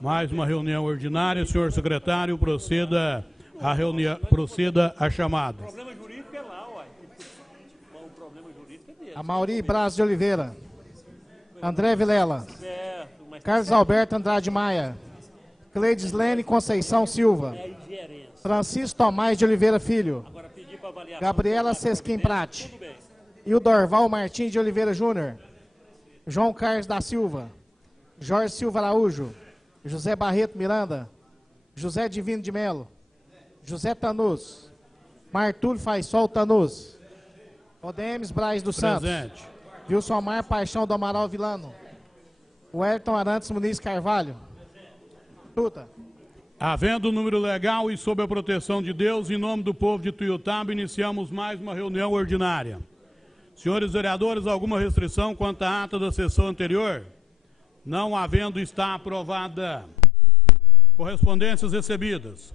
Mais uma reunião ordinária. Senhor secretário, proceda a reunião, proceda a chamada. O problema jurídico é lá, uai. O problema jurídico é dele. Amauri Braz de Oliveira. André Vilela. Carlos Alberto Andrade Maia. Cleidislene Conceição Silva. Francisco Tomás de Oliveira Filho. Gabriela Sesquim Prate. E o Dorval Martins de Oliveira Júnior. João Carlos da Silva. Jorge Silva Araújo. José Barreto Miranda. José Divino de Melo. José Tanus. Martúlio Faisol Tanus. Odemes Braz dos Santos. Presente. Wilson Mar Paixão do Amaral Vilano. Wellington Arantes Muniz Carvalho. Tuta. Havendo o número legal e sob a proteção de Deus, em nome do povo de Tuiutaba, iniciamos mais uma reunião ordinária. Senhores vereadores, alguma restrição quanto à ata da sessão anterior? Não havendo, está aprovada. Correspondências recebidas.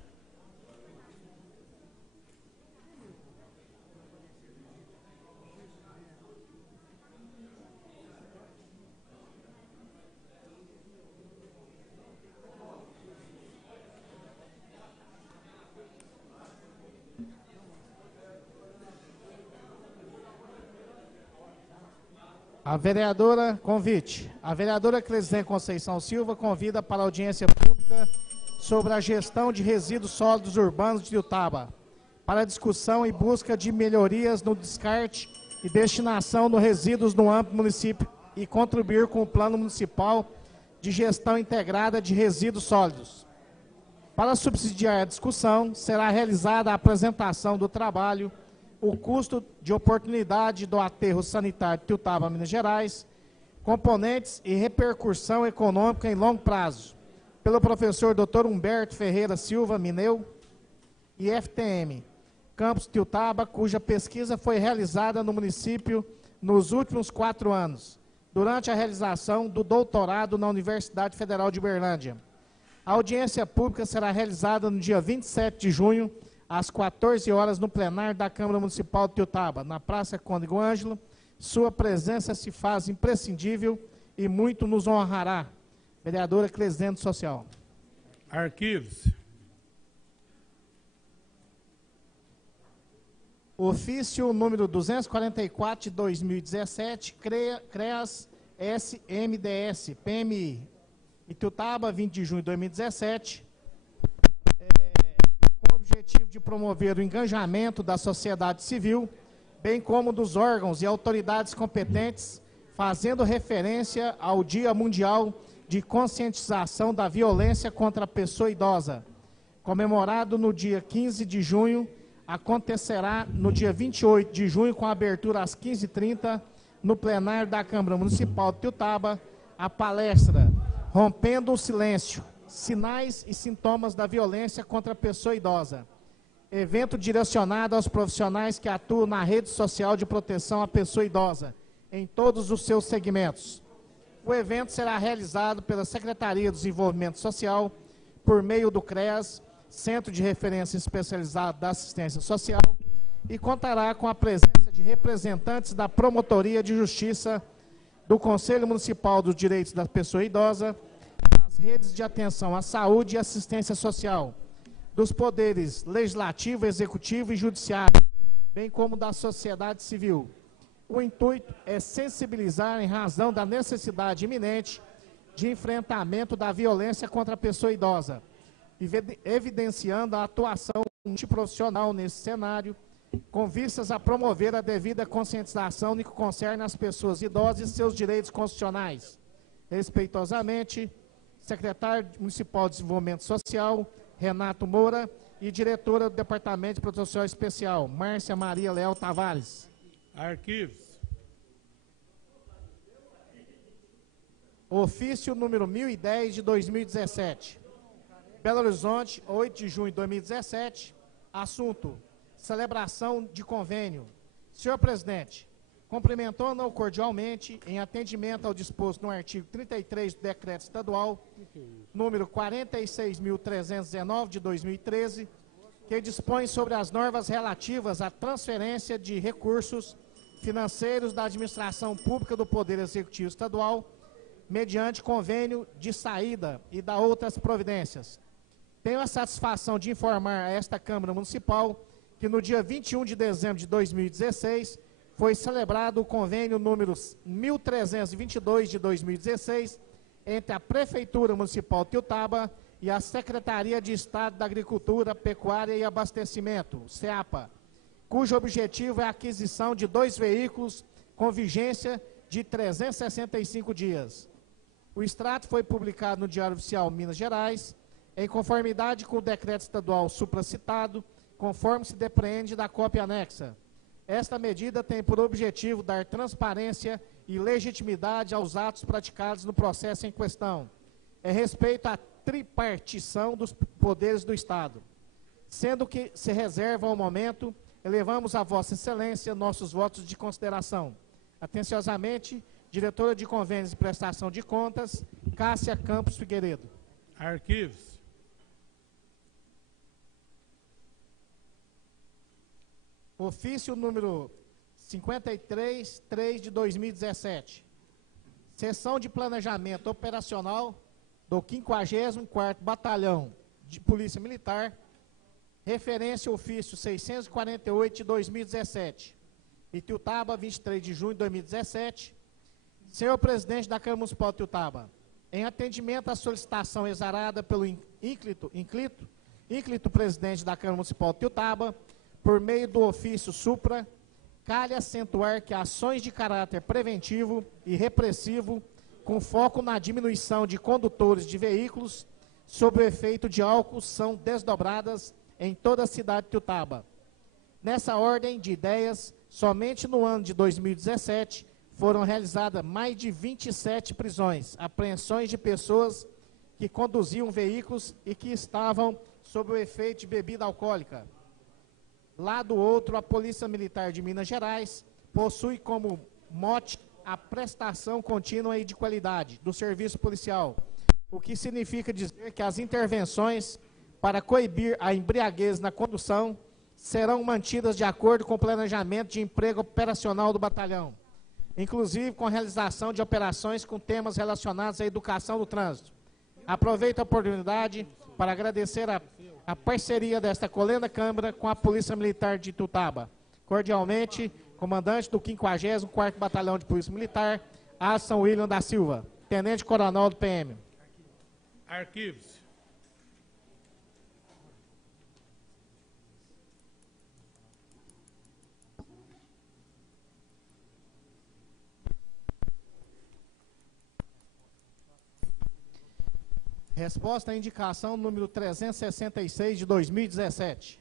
A vereadora, convite. A vereadora Cleidislene Conceição Silva convida para a audiência pública sobre a gestão de resíduos sólidos urbanos de Tuiutaba, para discussão e busca de melhorias no descarte e destinação de resíduos no âmbito do município e contribuir com o Plano Municipal de Gestão Integrada de Resíduos Sólidos. Para subsidiar a discussão, será realizada a apresentação do trabalho, o custo de oportunidade do aterro sanitário de Tuiutaba, Minas Gerais, componentes e repercussão econômica em longo prazo, pelo professor Dr. Humberto Ferreira Silva, Mineu, e FTM, Campus Tuiutaba, cuja pesquisa foi realizada no município nos últimos 4 anos, durante a realização do doutorado na Universidade Federal de Uberlândia. A audiência pública será realizada no dia 27 de junho, às 14 horas, no plenário da Câmara Municipal de Tuiutaba, na Praça Cônego Ângelo. Sua presença se faz imprescindível e muito nos honrará. Vereadora Cleidislene Social. Arquivos. Ofício número 244 de 2017, CREAS SMDS, PMI, Tuiutaba, 20 de junho de 2017, com o objetivo de promover o engajamento da sociedade civil, bem como dos órgãos e autoridades competentes, fazendo referência ao Dia Mundial de Conscientização da Violência contra a Pessoa Idosa, comemorado no dia 15 de junho, acontecerá no dia 28 de junho, com a abertura às 15h30, no plenário da Câmara Municipal de Tuiutaba, a palestra Rompendo o Silêncio, Sinais e Sintomas da Violência contra a Pessoa Idosa. Evento direcionado aos profissionais que atuam na rede social de proteção à pessoa idosa, em todos os seus segmentos. O evento será realizado pela Secretaria de Desenvolvimento Social, por meio do CREAS, Centro de Referência Especializado da Assistência Social, e contará com a presença de representantes da Promotoria de Justiça, do Conselho Municipal dos Direitos da Pessoa Idosa, das redes de atenção à saúde e assistência social, dos poderes legislativo, executivo e judiciário, bem como da sociedade civil. O intuito é sensibilizar em razão da necessidade iminente de enfrentamento da violência contra a pessoa idosa, evidenciando a atuação multiprofissional nesse cenário, com vistas a promover a devida conscientização no que concerne às pessoas idosas e seus direitos constitucionais. Respeitosamente, secretário municipal de Desenvolvimento Social, Renato Moura, e diretora do Departamento de Proteção Especial, Márcia Maria Leal Tavares. Arquivos. Ofício número 1010 de 2017. Belo Horizonte, 8 de junho de 2017. Assunto: celebração de convênio. Senhor presidente, cumprimentando-o cordialmente, em atendimento ao disposto no artigo 33 do Decreto Estadual, número 46.319 de 2013, que dispõe sobre as normas relativas à transferência de recursos financeiros da administração pública do Poder Executivo Estadual, mediante convênio de saída e da outras providências. Tenho a satisfação de informar a esta Câmara Municipal que no dia 21 de dezembro de 2016 foi celebrado o convênio número 1322 de 2016 entre a Prefeitura Municipal de Itiutaba e a Secretaria de Estado da Agricultura, Pecuária e Abastecimento, SEAPA, cujo objetivo é a aquisição de 2 veículos com vigência de 365 dias. O extrato foi publicado no Diário Oficial Minas Gerais, em conformidade com o decreto estadual supracitado, conforme se depreende da cópia anexa. Esta medida tem por objetivo dar transparência e legitimidade aos atos praticados no processo em questão, em respeito à tripartição dos poderes do Estado. Sendo que se reserva ao momento, elevamos a Vossa Excelência nossos votos de consideração. Atenciosamente, diretora de Convênios e Prestação de Contas, Cássia Campos Figueiredo. Arquivos. Ofício número 53/3 de 2017. Seção de Planejamento Operacional do 54º Batalhão de Polícia Militar, referência ofício 648 de 2017. Itiutaba, 23 de junho de 2017. Senhor Presidente da Câmara Municipal de Itiutaba, em atendimento à solicitação exarada pelo ínclito Presidente da Câmara Municipal de Itiutaba, por meio do ofício supra, cabe acentuar que ações de caráter preventivo e repressivo, com foco na diminuição de condutores de veículos sob o efeito de álcool, são desdobradas em toda a cidade de Itiutaba. Nessa ordem de ideias, somente no ano de 2017, foram realizadas mais de 27 prisões, apreensões de pessoas que conduziam veículos e que estavam sob o efeito de bebida alcoólica. Lá do outro, a Polícia Militar de Minas Gerais possui como mote a prestação contínua e de qualidade do serviço policial, o que significa dizer que as intervenções para coibir a embriaguez na condução serão mantidas de acordo com o planejamento de emprego operacional do batalhão, inclusive com a realização de operações com temas relacionados à educação do trânsito. Aproveito a oportunidade para agradecer a parceria desta colenda Câmara com a Polícia Militar de Itiutaba. Cordialmente, comandante do 54º Batalhão de Polícia Militar, Alisson William da Silva, Tenente Coronel do PM. Arquivos. Resposta à indicação número 366 de 2017.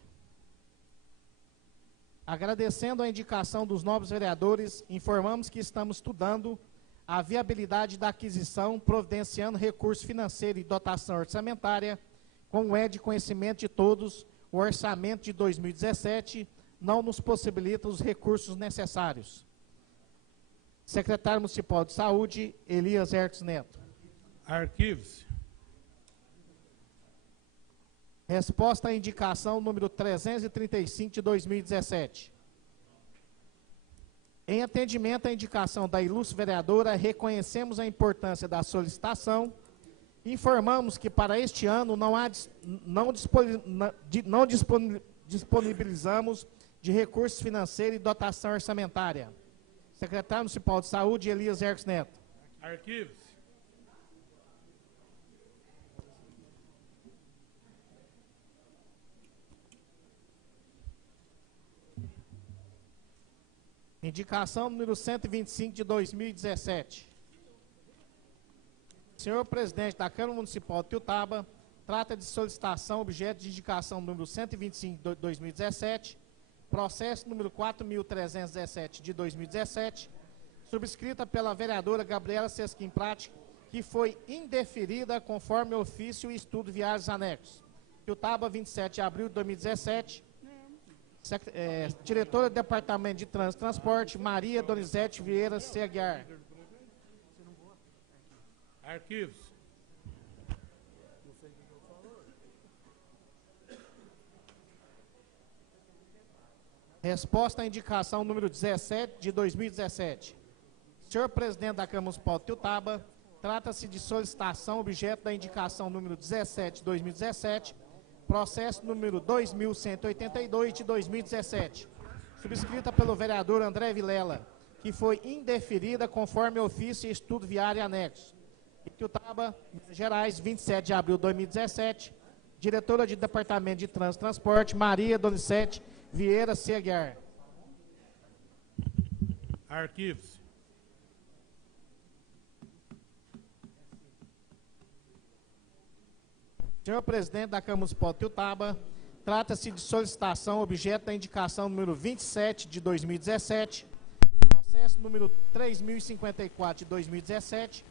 Agradecendo a indicação dos nobres vereadores, informamos que estamos estudando a viabilidade da aquisição, providenciando recurso financeiro e dotação orçamentária, como é de conhecimento de todos, o orçamento de 2017 não nos possibilita os recursos necessários. Secretário Municipal de Saúde, Elias Hertz Neto. Arquivos. Resposta à indicação número 335 de 2017. Em atendimento à indicação da ilustre vereadora, reconhecemos a importância da solicitação. Informamos que para este ano não disponibilizamos de recursos financeiros e dotação orçamentária. Secretário Municipal de Saúde, Elias Hertz Neto. Arquivos. Indicação número 125 de 2017. Senhor Presidente da Câmara Municipal de Itiutaba, trata de solicitação objeto de indicação número 125 de 2017, processo número 4.317 de 2017, subscrita pela vereadora Gabriela Sesquim Prati, que foi indeferida conforme ofício e estudo viários anexos. Itiutaba, 27 de abril de 2017. Diretora do Departamento de Trânsito e Transporte, Maria Donizete Vieira C. Aguiar. Arquivos. Resposta à indicação número 17 de 2017. Senhor Presidente da Câmara Municipal de Itiutaba, Trata-se de solicitação objeto da indicação número 17 de 2017, processo número 2182 de 2017, subscrita pelo vereador André Vilela, que foi indeferida conforme ofício e estudo viário anexo. Itiutaba, Minas Gerais, 27 de abril de 2017, diretora de Departamento de Trânsito e Transporte, Maria Donizete Vieira Seguiar. Arquivos. Senhor presidente da Câmara Municipal de Itiutaba, trata-se de solicitação objeto da indicação número 27 de 2017, processo número 3054 de 2017,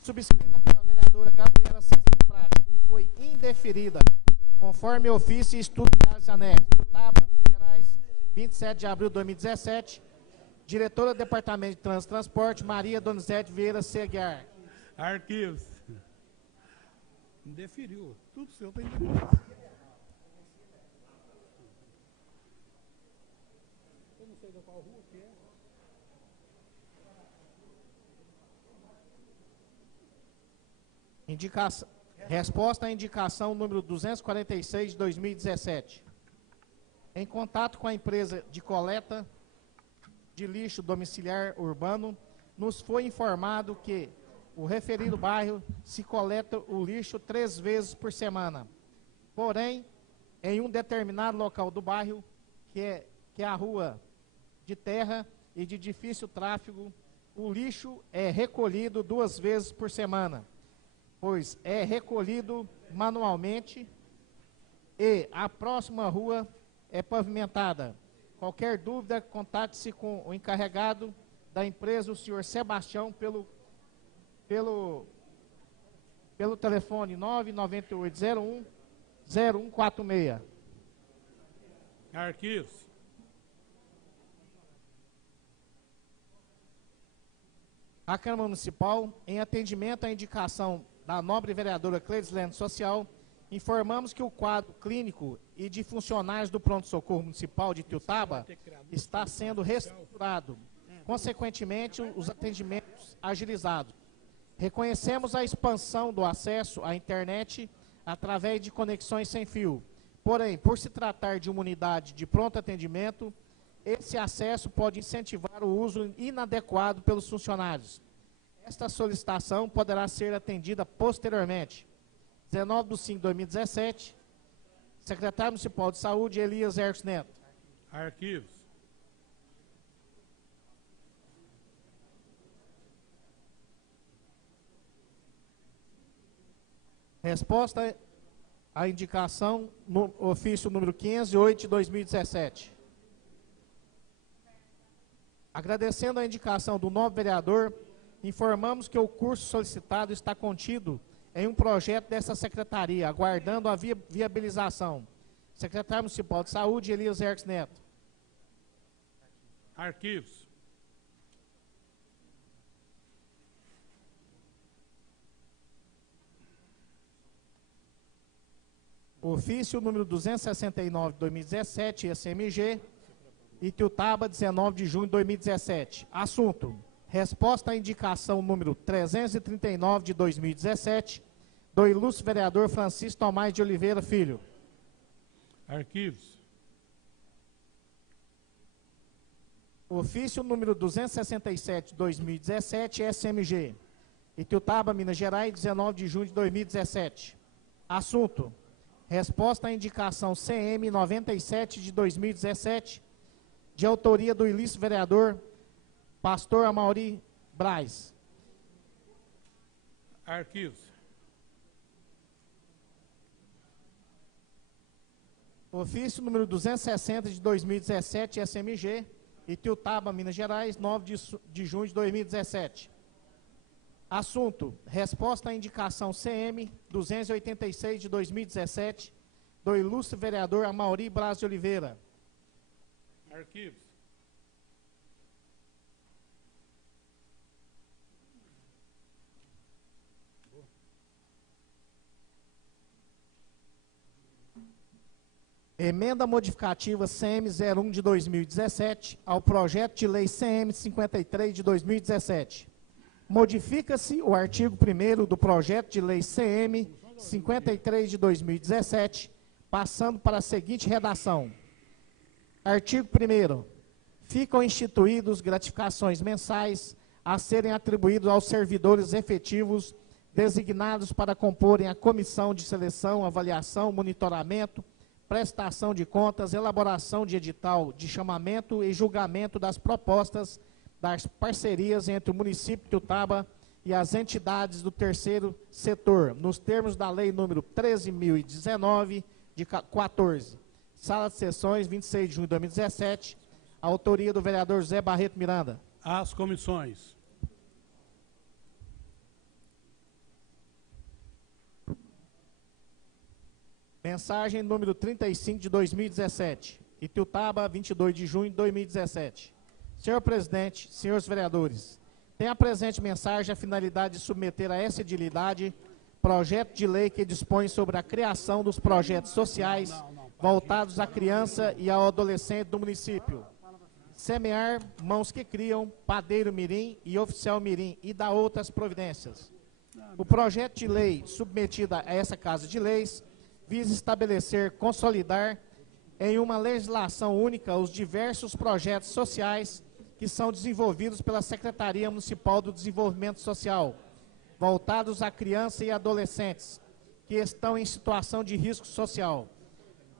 subscrita pela vereadora Gabriela Cisne Prati, que foi indeferida, conforme ofício e estudo viários anexos. Itiutaba, Minas Gerais, 27 de abril de 2017, diretora do Departamento de Trânsito e Transporte, Maria Donizete Vieira Seguiar. Arquivos. Indeferiu. Tudo seu tem que eu não sei da qual rua que é. Resposta à indicação número 246 de 2017. Em contato com a empresa de coleta de lixo domiciliar urbano, nos foi informado que o referido bairro se coleta o lixo 3 vezes por semana. Porém, em um determinado local do bairro, que é a rua de terra e de difícil tráfego, o lixo é recolhido 2 vezes por semana, pois é recolhido manualmente e a próxima rua é pavimentada. Qualquer dúvida, contate-se com o encarregado da empresa, o senhor Sebastião, pelo telefone 99801-0146. Arquivos. A Câmara Municipal, em atendimento à indicação da nobre vereadora Cleidislene Social, informamos que o quadro clínico e de funcionários do Pronto-Socorro Municipal de Itiutaba está sendo reestruturado. Consequentemente, os atendimentos agilizados. Reconhecemos a expansão do acesso à internet através de conexões sem fio. Porém, por se tratar de uma unidade de pronto atendimento, esse acesso pode incentivar o uso inadequado pelos funcionários. Esta solicitação poderá ser atendida posteriormente. 19 de 5 de 2017, secretário municipal de saúde, Elias Ercos Neto. Arquivos. Resposta à indicação no ofício número 508 de 2017. Agradecendo a indicação do novo vereador, informamos que o curso solicitado está contido em um projeto dessa secretaria, aguardando a viabilização. Secretário Municipal de Saúde, Elias Ercos Neto. Arquivos. Ofício número 269 de 2017, SMG, Itiutaba, 19 de junho de 2017. Assunto: resposta à indicação número 339 de 2017, do ilustre vereador Francisco Tomás de Oliveira Filho. Arquivos. Ofício número 267 de 2017, SMG, Itiutaba, Minas Gerais, 19 de junho de 2017. Assunto: resposta à indicação CM 97 de 2017, de autoria do ilícito vereador Pastor Amauri Braz. Arquivos. Ofício número 260 de 2017, SMG, Itiutaba, Minas Gerais, 9 de junho de 2017. Assunto: resposta à indicação CM 286 de 2017, do ilustre vereador Amauri Braz de Oliveira. Arquivos. Emenda modificativa CM 01 de 2017 ao projeto de lei CM 53 de 2017. Modifica-se o artigo 1º do projeto de lei CM 53 de 2017, passando para a seguinte redação. Artigo 1º. Ficam instituídos gratificações mensais a serem atribuídos aos servidores efetivos designados para comporem a comissão de seleção, avaliação, monitoramento, prestação de contas, elaboração de edital de chamamento e julgamento das propostas das parcerias entre o município de Itiutaba e as entidades do terceiro setor, nos termos da Lei número 13.019, de 14. Sala de Sessões, 26 de junho de 2017, autoria do vereador José Barreto Miranda. Às comissões. Mensagem número 35 de 2017, Itiutaba, 22 de junho de 2017. Senhor presidente, senhores vereadores, tem a presente mensagem a finalidade de submeter a essa edilidade projeto de lei que dispõe sobre a criação dos projetos sociais voltados à criança e ao adolescente do município. Semear, mãos que criam, padeiro mirim e oficial mirim e da outras providências. O projeto de lei submetido a essa Casa de Leis visa estabelecer, consolidar em uma legislação única os diversos projetos sociais que são desenvolvidos pela Secretaria Municipal do Desenvolvimento Social, voltados a crianças e adolescentes que estão em situação de risco social.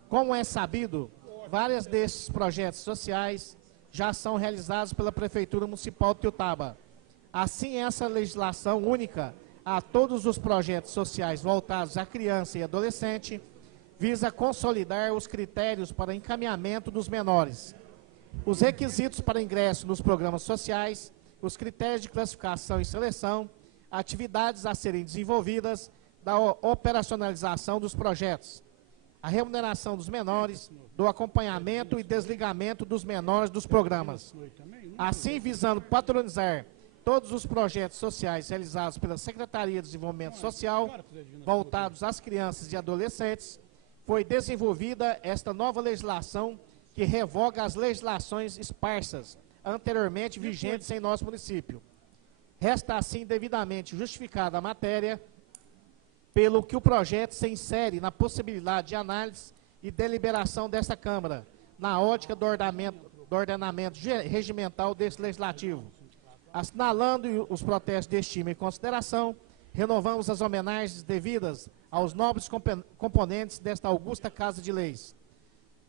Como é sabido, vários desses projetos sociais já são realizados pela Prefeitura Municipal de Itiutaba. Assim, essa legislação única a todos os projetos sociais voltados à criança e adolescente visa consolidar os critérios para encaminhamento dos menores, os requisitos para ingresso nos programas sociais, os critérios de classificação e seleção, atividades a serem desenvolvidas, da operacionalização dos projetos, a remuneração dos menores, do acompanhamento e desligamento dos menores dos programas. Assim, visando patronizar todos os projetos sociais realizados pela Secretaria de Desenvolvimento Social, voltados às crianças e adolescentes, foi desenvolvida esta nova legislação que revoga as legislações esparsas anteriormente vigentes em nosso município. Resta assim devidamente justificada a matéria, pelo que o projeto se insere na possibilidade de análise e deliberação desta Câmara, na ótica do ordenamento regimental deste legislativo. Assinalando os protestos de estima e consideração, renovamos as homenagens devidas aos nobres componentes desta augusta Casa de Leis.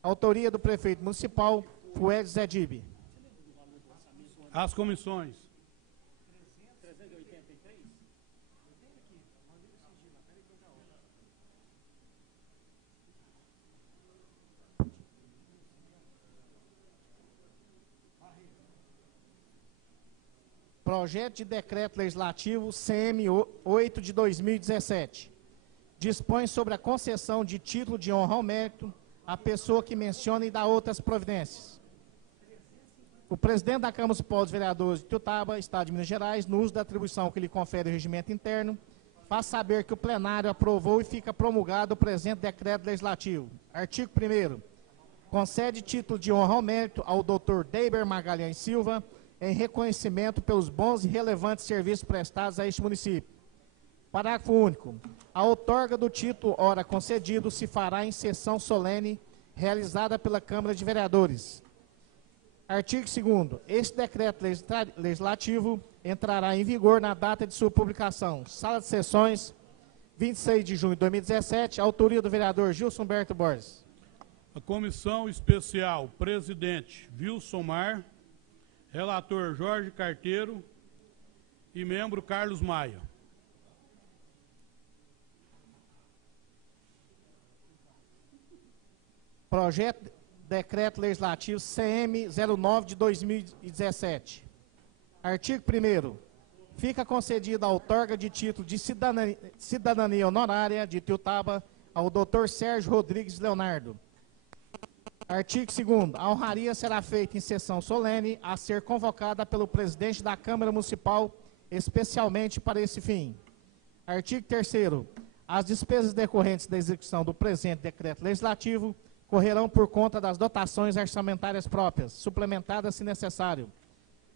Autoria do prefeito municipal, Fuedes Zedibe. Às comissões. Projeto de Decreto Legislativo CM8 de 2017. Dispõe sobre a concessão de título de honra ao mérito à pessoa que menciona e dá outras providências. O presidente da Câmara Municipal dos Vereadores de Itiutaba, Estado de Minas Gerais, no uso da atribuição que lhe confere o regimento interno, faz saber que o plenário aprovou e fica promulgado o presente decreto legislativo. Artigo 1º. Concede título de honra ao mérito ao Dr. Deiber Magalhães Silva, em reconhecimento pelos bons e relevantes serviços prestados a este município. Parágrafo único. A outorga do título, ora concedido, se fará em sessão solene, realizada pela Câmara de Vereadores. Artigo 2º. Este decreto legislativo entrará em vigor na data de sua publicação. Sala de Sessões, 26 de junho de 2017, autoria do vereador Gilson Berto Borges. A Comissão Especial, presidente Wilson Mar, relator Jorge Carteiro e membro Carlos Maia. Projeto de Decreto Legislativo CM09 de 2017. Artigo 1º. Fica concedida a outorga de título de cidadania honorária de Itiutaba ao Dr. Sérgio Rodrigues Leonardo. Artigo 2º. A honraria será feita em sessão solene a ser convocada pelo presidente da Câmara Municipal, especialmente para esse fim. Artigo 3º. As despesas decorrentes da execução do presente decreto legislativo correrão por conta das dotações orçamentárias próprias, suplementadas se necessário.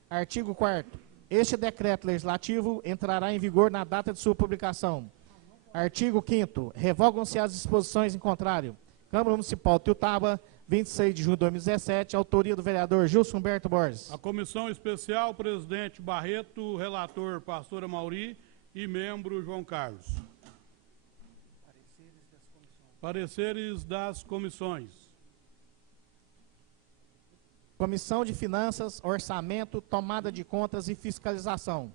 Artigo 4º. Este decreto legislativo entrará em vigor na data de sua publicação. Artigo 5º. Revogam-se as disposições em contrário. Câmara Municipal de Tuiutaba, 26 de junho de 2017, autoria do vereador Gilson Humberto Borges. A comissão especial, presidente Barreto, relator pastora Mauri e membro João Carlos. Pareceres das comissões. Comissão de Finanças, Orçamento, Tomada de Contas e Fiscalização.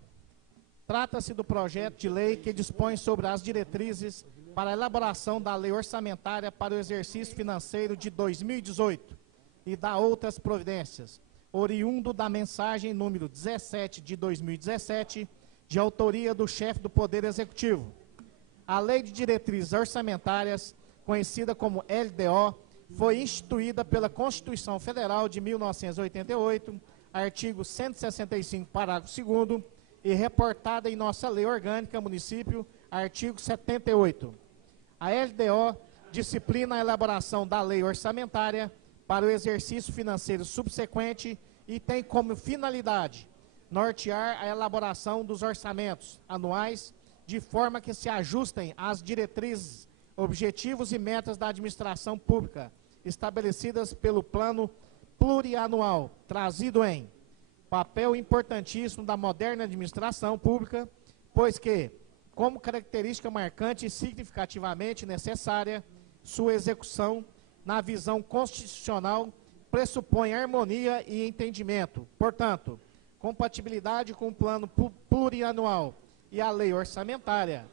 Trata-se do projeto de lei que dispõe sobre as diretrizes para a elaboração da lei orçamentária para o exercício financeiro de 2018 e da outras providências, oriundo da mensagem número 17 de 2017, de autoria do chefe do Poder Executivo. A Lei de Diretrizes Orçamentárias, conhecida como LDO, foi instituída pela Constituição Federal de 1988, artigo 165, parágrafo 2º, e reportada em nossa Lei Orgânica Município, artigo 78. A LDO disciplina a elaboração da lei orçamentária para o exercício financeiro subsequente e tem como finalidade nortear a elaboração dos orçamentos anuais de forma que se ajustem às diretrizes, objetivos e metas da administração pública estabelecidas pelo plano plurianual, trazido em papel importantíssimo da moderna administração pública, pois que, como característica marcante e significativamente necessária, sua execução, na visão constitucional, pressupõe harmonia e entendimento. Portanto, compatibilidade com o plano plurianual e a lei orçamentária,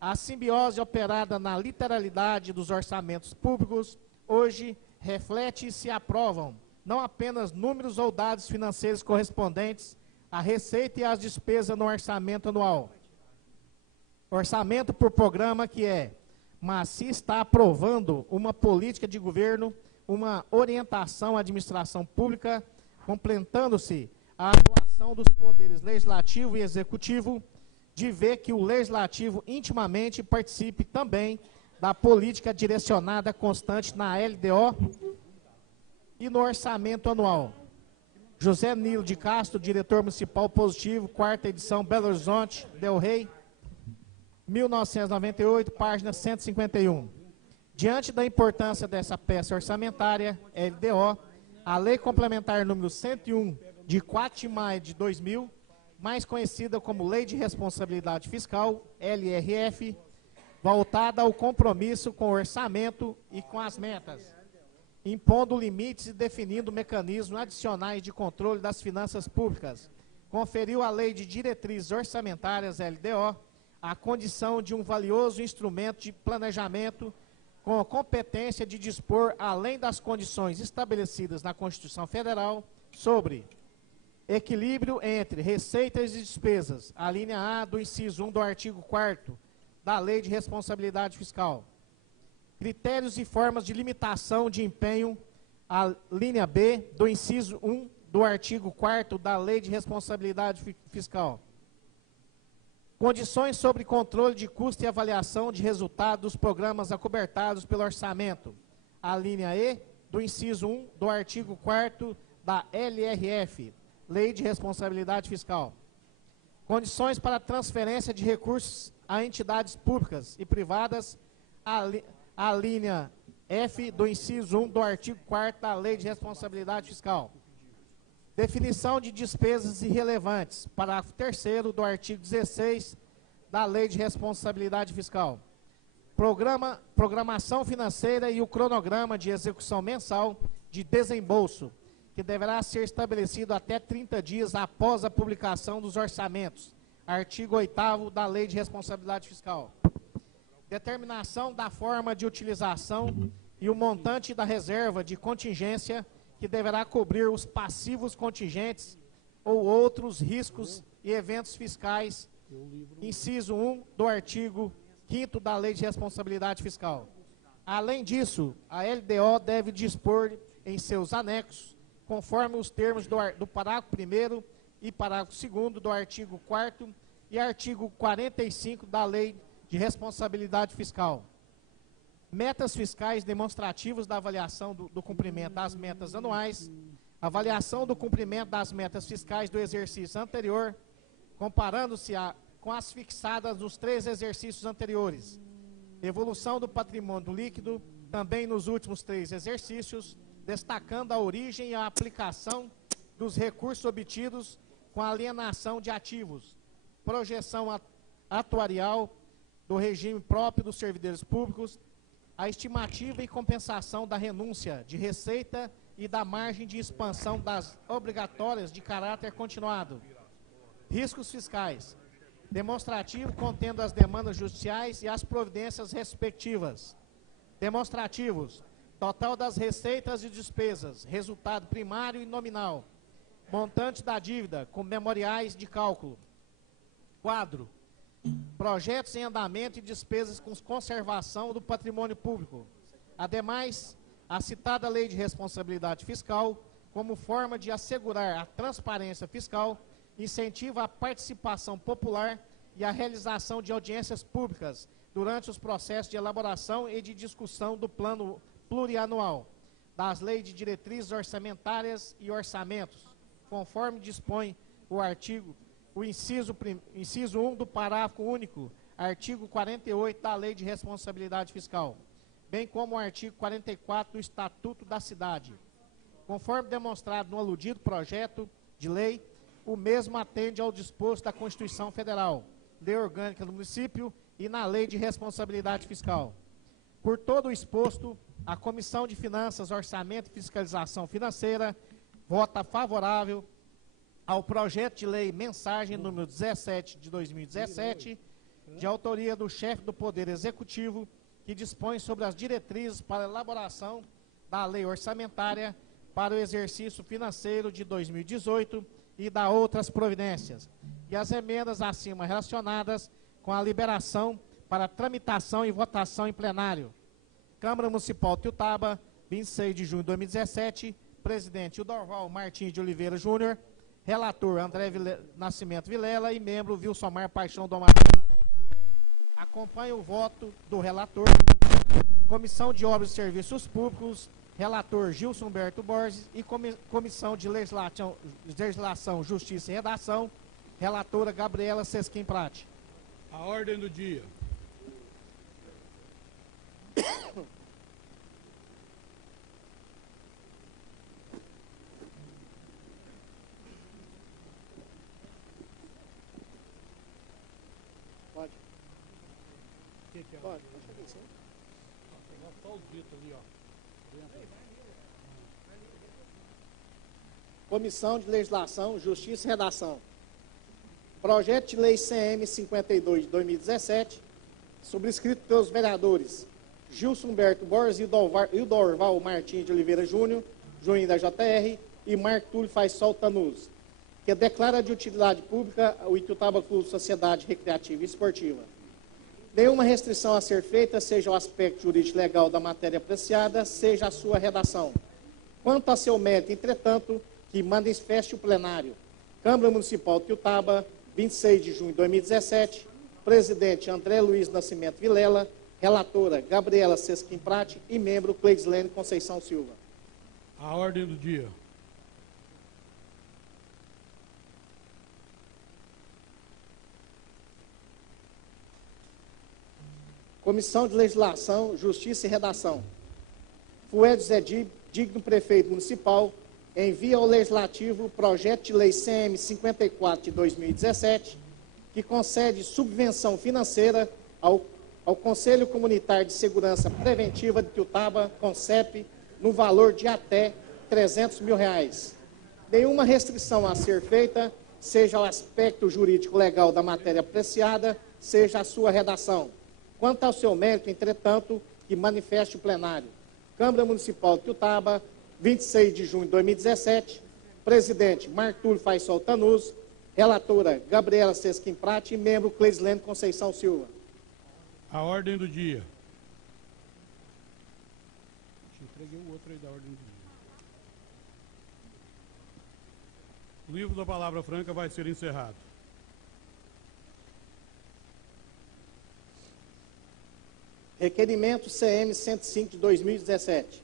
a simbiose operada na literalidade dos orçamentos públicos, hoje reflete e se aprovam não apenas números ou dados financeiros correspondentes à receita e às despesas no orçamento anual. Orçamento por programa que é, mas se está aprovando uma política de governo, uma orientação à administração pública, completando-se a atuação dos poderes legislativo e executivo, de ver que o legislativo intimamente participe também da política direcionada constante na LDO e no orçamento anual. José Nilo de Castro, diretor municipal positivo, 4ª edição, Belo Horizonte, Del Rey, 1998, página 151. Diante da importância dessa peça orçamentária, LDO, a Lei Complementar número 101, de 4 de maio de 2000, mais conhecida como Lei de Responsabilidade Fiscal, LRF, voltada ao compromisso com o orçamento e com as metas, impondo limites e definindo mecanismos adicionais de controle das finanças públicas, conferiu à Lei de Diretrizes Orçamentárias, LDO, a condição de um valioso instrumento de planejamento com a competência de dispor, além das condições estabelecidas na Constituição Federal, sobre equilíbrio entre receitas e despesas, a linha A do inciso 1 do artigo 4º da Lei de Responsabilidade Fiscal. Critérios e formas de limitação de empenho, a linha B do inciso 1 do artigo 4º da Lei de Responsabilidade Fiscal. Condições sobre controle de custo e avaliação de resultado dos programas acobertados pelo orçamento, a linha E do inciso 1 do artigo 4º da LRF, Lei de Responsabilidade Fiscal. Condições para transferência de recursos a entidades públicas e privadas, a linha F do inciso 1 do artigo 4º da Lei de Responsabilidade Fiscal. Definição de despesas irrelevantes, parágrafo 3º do artigo 16 da Lei de Responsabilidade Fiscal. Programação financeira e o cronograma de execução mensal de desembolso, que deverá ser estabelecido até 30 dias após a publicação dos orçamentos, artigo 8º da Lei de Responsabilidade Fiscal. Determinação da forma de utilização e o montante da reserva de contingência que deverá cobrir os passivos contingentes ou outros riscos e eventos fiscais, inciso 1 do artigo 5º da Lei de Responsabilidade Fiscal. Além disso, a LDO deve dispor em seus anexos, conforme os termos do parágrafo 1º e parágrafo 2º do artigo 4º e artigo 45 da Lei de Responsabilidade Fiscal. Metas fiscais demonstrativos da avaliação do cumprimento das metas anuais, avaliação do cumprimento das metas fiscais do exercício anterior, comparando-se com as fixadas nos 3 exercícios anteriores. Evolução do patrimônio líquido, também nos últimos 3 exercícios, destacando a origem e a aplicação dos recursos obtidos com alienação de ativos, projeção atuarial do regime próprio dos servidores públicos, a estimativa e compensação da renúncia de receita e da margem de expansão das obrigatórias de caráter continuado. Riscos fiscais. Demonstrativo contendo as demandas judiciais e as providências respectivas. Demonstrativos. Total das receitas e despesas, resultado primário e nominal. Montante da dívida, com memoriais de cálculo. Quadro. Projetos em andamento e despesas com conservação do patrimônio público. Ademais, a citada Lei de Responsabilidade Fiscal, como forma de assegurar a transparência fiscal, incentiva a participação popular e a realização de audiências públicas durante os processos de elaboração e de discussão do plano plurianual, das leis de diretrizes orçamentárias e orçamentos, conforme dispõe o inciso 1 do parágrafo único, artigo 48 da Lei de Responsabilidade Fiscal, bem como o artigo 44 do Estatuto da Cidade. Conforme demonstrado no aludido projeto de lei, o mesmo atende ao disposto da Constituição Federal, Lei Orgânica do Município e na Lei de Responsabilidade Fiscal. Por todo o exposto, a Comissão de Finanças, Orçamento e Fiscalização Financeira vota favorável ao projeto de lei mensagem número 17 de 2017, de autoria do chefe do Poder Executivo, que dispõe sobre as diretrizes para a elaboração da lei orçamentária para o exercício financeiro de 2018 e da outras providências, e as emendas acima relacionadas com a liberação para tramitação e votação em plenário. Câmara Municipal de Itiutaba, 26 de junho de 2017, presidente Dorval Martins de Oliveira Júnior, relator André Nascimento Vilela e membro Vilsomar Paixão do Amaral. Acompanha o voto do relator. Comissão de Obras e Serviços Públicos, relator Gilson Humberto Borges e Comissão de Legislação, Justiça e Redação, relatora Gabriela Sesquim Prati. A ordem do dia. Pode. Pode, sim. Pegar só os ditos ali, ó. Comissão de Legislação, Justiça e Redação. Projeto de Lei CM 52 de 2017, subscrito pelos vereadores Gilson Humberto Borges e Dorval Martins de Oliveira Júnior, Juninho da JR e Marco Túlio Faisal Tanus, que declara de utilidade pública o Itiutaba Clube Sociedade Recreativa e Esportiva. Nenhuma restrição a ser feita, seja o aspecto jurídico legal da matéria apreciada, seja a sua redação. Quanto a seu mérito, entretanto, que manifeste o plenário. Câmara Municipal de Itiutaba, 26 de junho de 2017, presidente André Luiz Nascimento Vilela, relatora Gabriela Sesquim Prati e membro Cleislene Conceição Silva. A ordem do dia. Comissão de Legislação, Justiça e Redação. Fuedes Zé digno prefeito municipal, envia ao Legislativo o projeto de lei CM 54 de 2017, que concede subvenção financeira ao Conselho Comunitário de Segurança Preventiva de Itiutaba, CONSEP, no valor de até R$300 mil. Nenhuma restrição a ser feita, seja o aspecto jurídico legal da matéria apreciada, seja a sua redação. Quanto ao seu mérito, entretanto, que manifeste o plenário. Câmara Municipal de Itiutaba, 26 de junho de 2017, presidente Marco Túlio Faisal Tanus, relatora Gabriela Sesquim Prati e membro Cleislene Conceição Silva. A ordem do dia. Te entreguei o outro aí da ordem do dia. O livro da Palavra Franca vai ser encerrado. Requerimento CM 105 de 2017.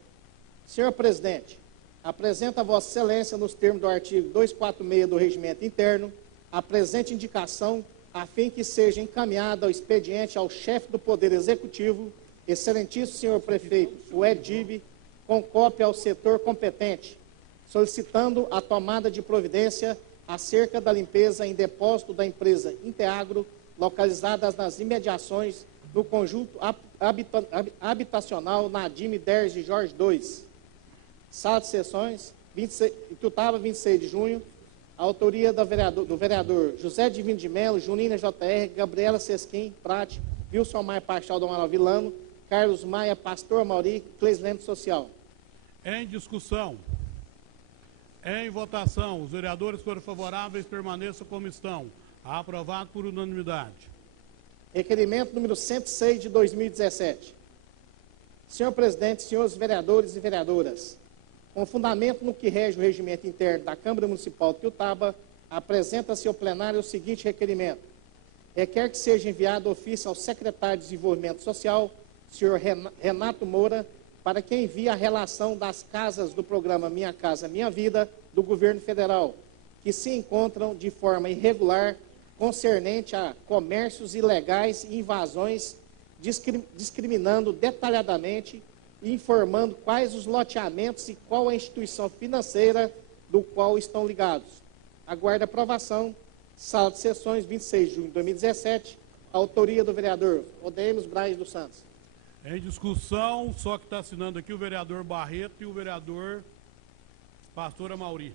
Senhor presidente, apresenta a Vossa Excelência, nos termos do artigo 246 do Regimento Interno, a presente indicação, a fim que seja encaminhada ao expediente ao chefe do Poder Executivo, excelentíssimo senhor prefeito Fued Dib, com cópia ao setor competente, solicitando a tomada de providência acerca da limpeza em depósito da empresa Inteagro, localizadas nas imediações do conjunto habitacional Nadim Derge Jorge II. Sala de sessões, Ituiutaba, 26 de junho, autoria do vereador José Divino de Melo, Junina JR, Gabriela Sesquim, Prate, Wilson Maia Pachal do Amaral Vilano, Carlos Maia, Pastor Mauri, Cleislento Social. Em discussão. Em votação. Os vereadores que forem favoráveis permaneçam como estão. Aprovado por unanimidade. Requerimento número 106 de 2017. Senhor presidente, senhores vereadores e vereadoras, com fundamento no que rege o regimento interno da Câmara Municipal de Ituiutaba, apresenta-se ao plenário o seguinte requerimento. Requer que seja enviado ofício ao secretário de Desenvolvimento Social, senhor Renato Moura, para que envie a relação das casas do programa Minha Casa Minha Vida do governo federal, que se encontram de forma irregular concernente a comércios ilegais e invasões, discriminando detalhadamente e informando quais os loteamentos e qual a instituição financeira do qual estão ligados. Aguardo aprovação. Sala de sessões, 26 de junho de 2017, autoria do vereador Odeemos Braz dos Santos. Em discussão, só que está assinando aqui o vereador Barreto e o vereador Pastor Amauri.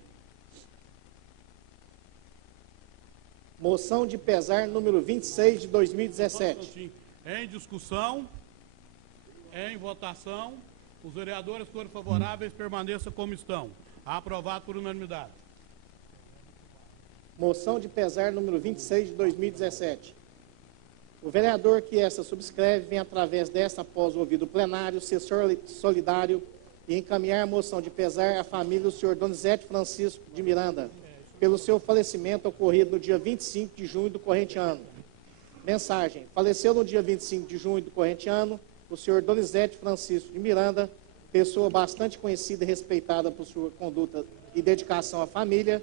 Moção de pesar número 26 de 2017. Em discussão, em votação, os vereadores que forem favoráveis permaneçam como estão. Aprovado por unanimidade. Moção de pesar número 26 de 2017. O vereador que essa subscreve vem, através desta, após o ouvido plenário, ser solidário e encaminhar a moção de pesar à família do senhor Donizete Francisco de Miranda, pelo seu falecimento ocorrido no dia 25 de junho do corrente ano. Mensagem. Faleceu no dia 25 de junho do corrente ano o senhor Donizete Francisco de Miranda, pessoa bastante conhecida e respeitada por sua conduta e dedicação à família.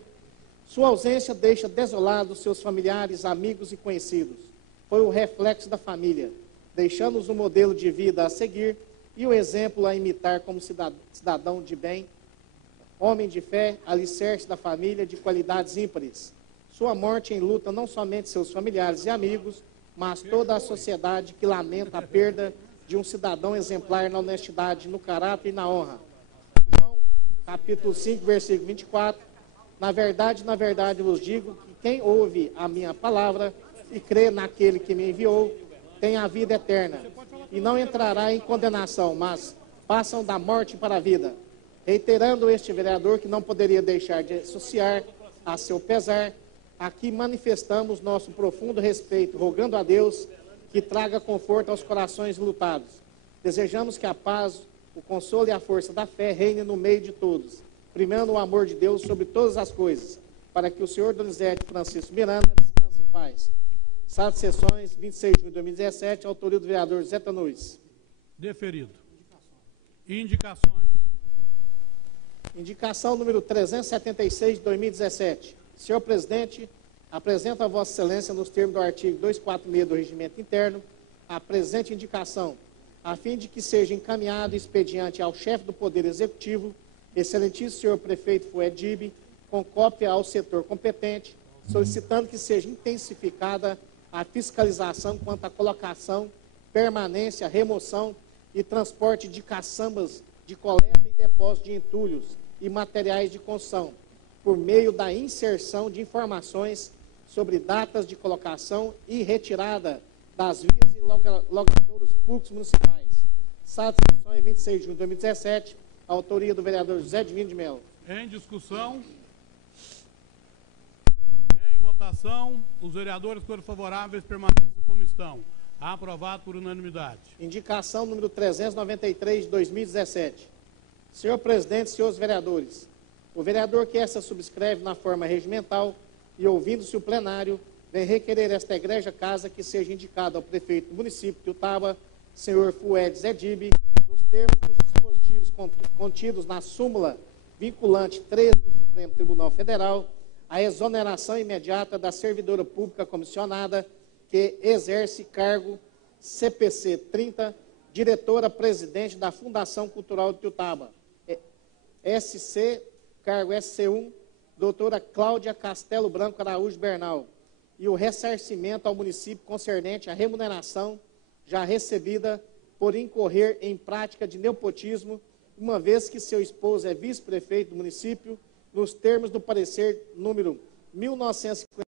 Sua ausência deixa desolados seus familiares, amigos e conhecidos. Foi o reflexo da família, deixando-nos um modelo de vida a seguir e o exemplo a imitar como cidadão de bem, homem de fé, alicerce da família de qualidades ímpares. Sua morte enluta não somente seus familiares e amigos, mas toda a sociedade que lamenta a perda de um cidadão exemplar na honestidade, no caráter e na honra. João, capítulo 5, versículo 24. Na verdade, vos digo que quem ouve a minha palavra e crê naquele que me enviou, tem a vida eterna, e não entrará em condenação, mas passam da morte para a vida. Reiterando este vereador que não poderia deixar de associar a seu pesar, aqui manifestamos nosso profundo respeito, rogando a Deus que traga conforto aos corações lutados. Desejamos que a paz, o consolo e a força da fé reine no meio de todos, primando o amor de Deus sobre todas as coisas, para que o senhor Donizete Francisco Miranda descanse em paz. Sala de sessões, 26 de junho de 2017, autoria do vereador Zé Tanuiz. Deferido. Indicações. Indicação número 376 de 2017. Senhor presidente, apresento a Vossa Excelência, nos termos do artigo 246 do Regimento Interno, a presente indicação, a fim de que seja encaminhado expediente ao chefe do Poder Executivo, excelentíssimo senhor prefeito Fued Dib, com cópia ao setor competente, solicitando que seja intensificada a fiscalização quanto à colocação, permanência, remoção e transporte de caçambas de coleta e depósito de entulhos e materiais de construção, por meio da inserção de informações sobre datas de colocação e retirada das vias e logradouros públicos municipais. Sala de sessões, 26 de junho de 2017, autoria do vereador José Divino de Melo. Em discussão. Em votação, os vereadores que forem favoráveis permaneçam como estão. Aprovado por unanimidade. Indicação número 393 de 2017. Senhor presidente, senhores vereadores, o vereador que essa subscreve na forma regimental e ouvindo-se o plenário, vem requerer esta egregia casa que seja indicada ao prefeito do município de Ituiutaba, senhor Fued Zé Dib, nos termos dos dispositivos contidos na súmula vinculante 13 do Supremo Tribunal Federal, a exoneração imediata da servidora pública comissionada que exerce cargo CPC 30, diretora-presidente da Fundação Cultural de Tuiutaba. SC, cargo SC1, doutora Cláudia Castelo Branco Araújo Bernal. E o ressarcimento ao município concernente à remuneração já recebida por incorrer em prática de nepotismo, uma vez que seu esposo é vice-prefeito do município, nos termos do parecer número 1950.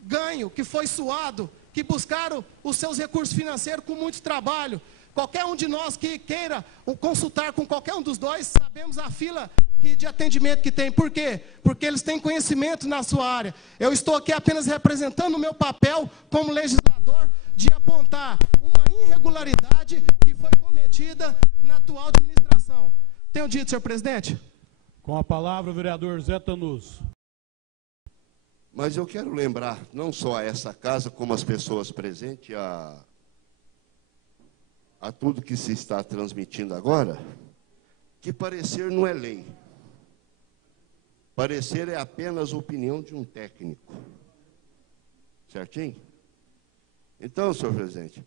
Ganho, que foi suado, que buscaram os seus recursos financeiros com muito trabalho. Qualquer um de nós que queira consultar com qualquer um dos dois, sabemos a fila de atendimento que tem. Por quê? Porque eles têm conhecimento na sua área. Eu estou aqui apenas representando o meu papel como legislador de apontar uma irregularidade que foi cometida na atual administração. Tenho dito, senhor presidente? Com a palavra, o vereador Zé Tanuso. Mas eu quero lembrar, não só a essa casa, como as pessoas presentes, a tudo que se está transmitindo agora, que parecer não é lei. Parecer é apenas opinião de um técnico. Certinho? Então, senhor presidente,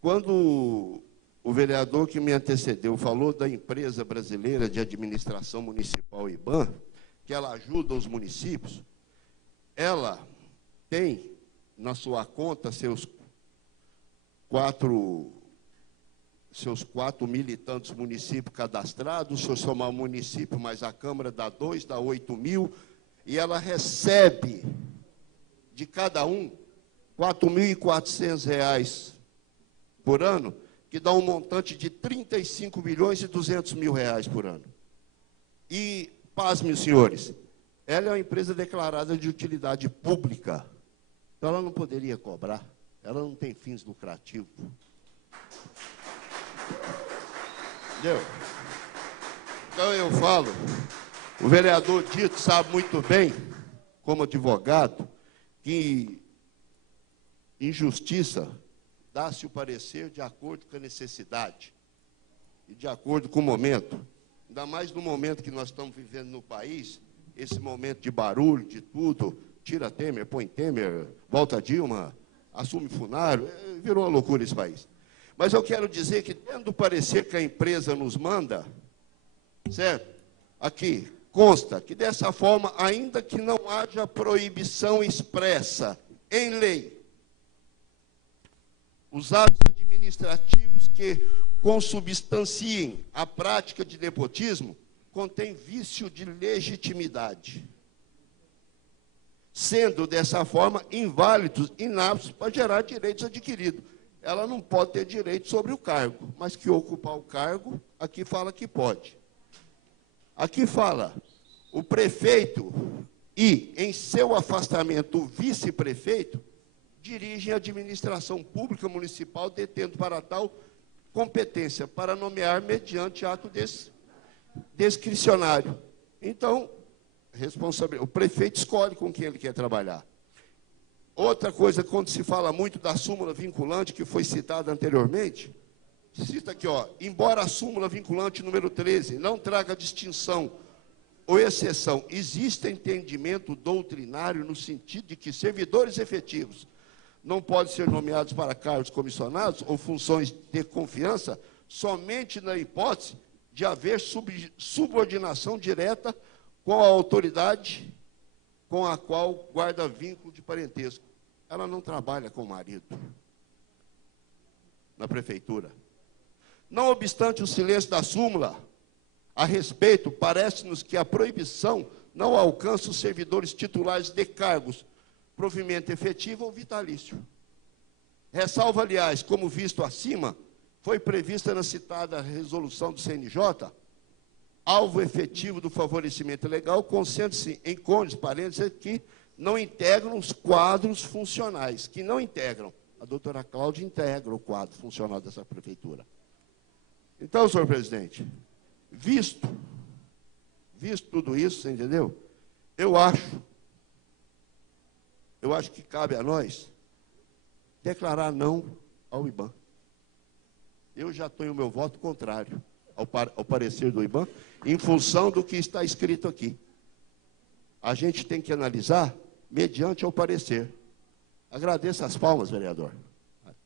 quando o vereador que me antecedeu falou da empresa brasileira de administração municipal IBAN, que ela ajuda os municípios, ela tem na sua conta seus 4 mil e tantos municípios cadastrados. Se eu somar o município mais a Câmara, dá 2, dá 8 mil, e ela recebe de cada um R$ 4.400 por ano, que dá um montante de R$ 35.200.000 por ano. E, pasmem, senhores, ela é uma empresa declarada de utilidade pública, então ela não poderia cobrar, ela não tem fins lucrativos. Entendeu? Então eu falo, o vereador Tito sabe muito bem, como advogado, que em justiça dá-se o parecer de acordo com a necessidade e de acordo com o momento. Ainda mais no momento que nós estamos vivendo no país, esse momento de barulho, de tudo, tira Temer, põe Temer, volta Dilma, assume Funaro, virou uma loucura esse país. Mas eu quero dizer que, dentro do parecer que a empresa nos manda, certo? Aqui, consta que dessa forma, ainda que não haja proibição expressa em lei, os atos administrativos que consubstanciem a prática de nepotismo contém vício de legitimidade, sendo dessa forma inválidos, inaptos para gerar direitos adquiridos. Ela não pode ter direito sobre o cargo, mas que ocupar o cargo, aqui fala que pode. Aqui fala, o prefeito e, em seu afastamento, o vice-prefeito dirigem a administração pública municipal, detendo para tal competência para nomear mediante ato discricionário. Então, o prefeito escolhe com quem ele quer trabalhar. Outra coisa, quando se fala muito da súmula vinculante, que foi citada anteriormente, cita aqui, ó, embora a súmula vinculante número 13 não traga distinção ou exceção, existe entendimento doutrinário no sentido de que servidores efetivos não podem ser nomeados para cargos comissionados ou funções de confiança somente na hipótese de haver subordinação direta com a autoridade com a qual guarda vínculo de parentesco. Ela não trabalha com o marido na prefeitura. Não obstante o silêncio da súmula a respeito, parece-nos que a proibição não alcança os servidores titulares de cargos, provimento efetivo ou vitalício. Ressalva, aliás, como visto acima, foi prevista na citada resolução do CNJ, alvo efetivo do favorecimento legal, concede-se em cônjuges, parentes que não integram os quadros funcionais, que não integram. A doutora Cláudia integra o quadro funcional dessa prefeitura. Então, senhor presidente, visto tudo isso, você entendeu? Eu acho que cabe a nós declarar não ao IBAM. Eu já tenho o meu voto contrário ao parecer do IBAM, em função do que está escrito aqui. A gente tem que analisar mediante ao parecer. Agradeço as palmas, vereador,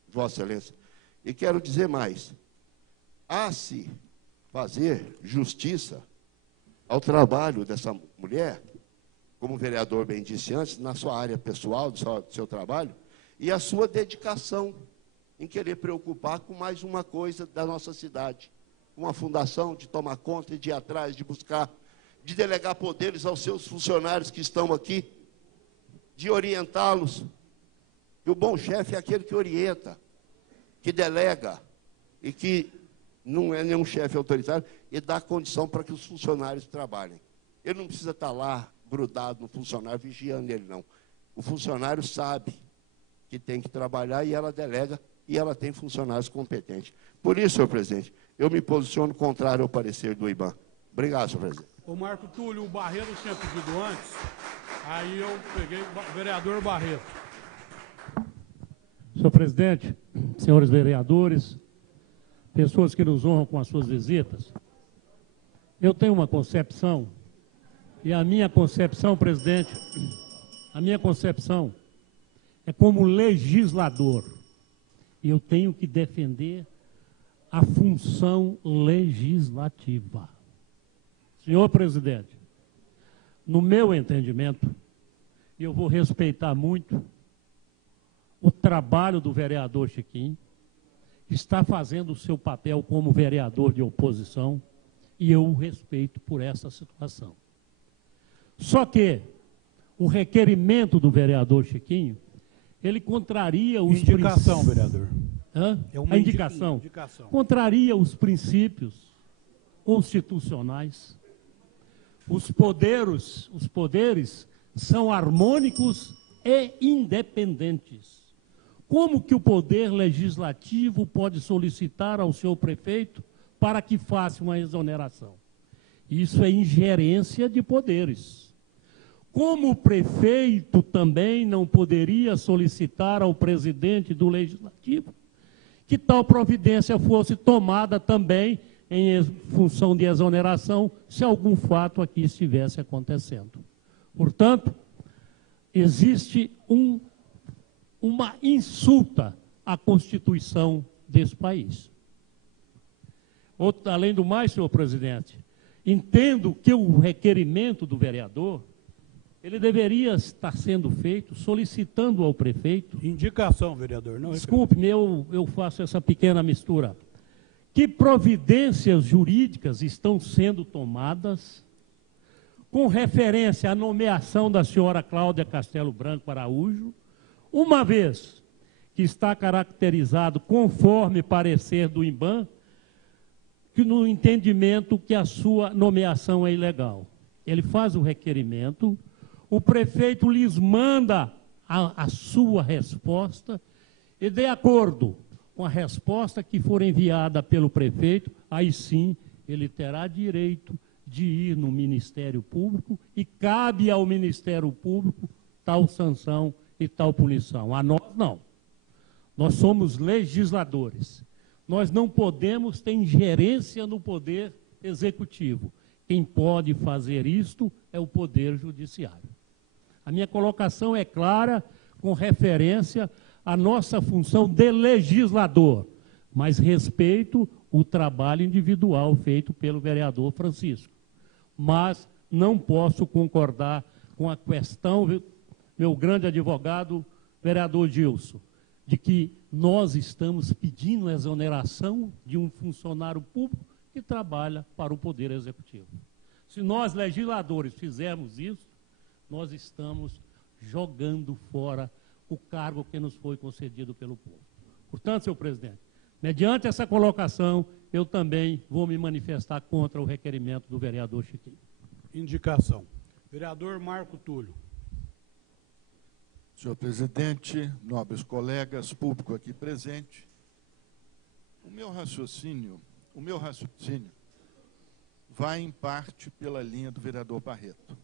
Vossa Excelência. E quero dizer mais. Há se fazer justiça ao trabalho dessa mulher, como o vereador bem disse antes, na sua área pessoal, do seu trabalho, e a sua dedicação em querer preocupar com mais uma coisa da nossa cidade. Uma fundação de tomar conta, de ir atrás, de buscar, de delegar poderes aos seus funcionários que estão aqui, de orientá-los. E o bom chefe é aquele que orienta, que delega, e que não é nenhum chefe autoritário, e dá condição para que os funcionários trabalhem. Ele não precisa estar lá, grudado no funcionário, vigiando ele, não. O funcionário sabe que tem que trabalhar e ela delega, e ela tem funcionários competentes. Por isso, senhor presidente, eu me posiciono contrário ao parecer do IBAM. Obrigado, senhor presidente. O Marco Túlio, o Barreto tinha pedido antes, aí eu peguei o vereador Barreto. Senhor presidente, senhores vereadores, pessoas que nos honram com as suas visitas, eu tenho uma concepção, e a minha concepção, presidente, a minha concepção é como legislador. E eu tenho que defender a função legislativa. Senhor presidente, no meu entendimento, e eu vou respeitar muito o trabalho do vereador Chiquinho, que está fazendo o seu papel como vereador de oposição, e eu o respeito por essa situação. Só que o requerimento do vereador Chiquinho, ele contraria os indicação, vereador. É uma indicação. Contraria os princípios constitucionais. Os poderes são harmônicos e independentes. Como que o poder legislativo pode solicitar ao seu prefeito para que faça uma exoneração? Isso é ingerência de poderes. Como o prefeito também não poderia solicitar ao presidente do Legislativo que tal providência fosse tomada também em função de exoneração, se algum fato aqui estivesse acontecendo. Portanto, existe uma insulta à Constituição desse país. Além do mais, senhor presidente, entendo que o requerimento do vereador, ele deveria estar sendo feito solicitando ao prefeito... Indicação, vereador. Não, desculpe-me, eu faço essa pequena mistura. Que providências jurídicas estão sendo tomadas com referência à nomeação da senhora Cláudia Castelo Branco Araújo, uma vez que está caracterizado conforme parecer do IBAM, que no entendimento que a sua nomeação é ilegal. Ele faz o requerimento, o prefeito lhes manda a sua resposta e, de acordo com a resposta que for enviada pelo prefeito, aí sim ele terá direito de ir no Ministério Público e cabe ao Ministério Público tal sanção e tal punição. A nós, não. Nós somos legisladores. Nós não podemos ter ingerência no Poder Executivo. Quem pode fazer isto é o Poder Judiciário. A minha colocação é clara, com referência à nossa função de legislador, mas respeito o trabalho individual feito pelo vereador Francisco. Mas não posso concordar com a questão, meu grande advogado, vereador Gilson, de que nós estamos pedindo a exoneração de um funcionário público que trabalha para o Poder Executivo. Se nós, legisladores, fizermos isso, nós estamos jogando fora o cargo que nos foi concedido pelo povo. Portanto, senhor presidente, mediante essa colocação, eu também vou me manifestar contra o requerimento do vereador Chiquinho. Indicação. Vereador Marco Túlio. Senhor presidente, nobres colegas, público aqui presente, o meu raciocínio vai em parte pela linha do vereador Barreto.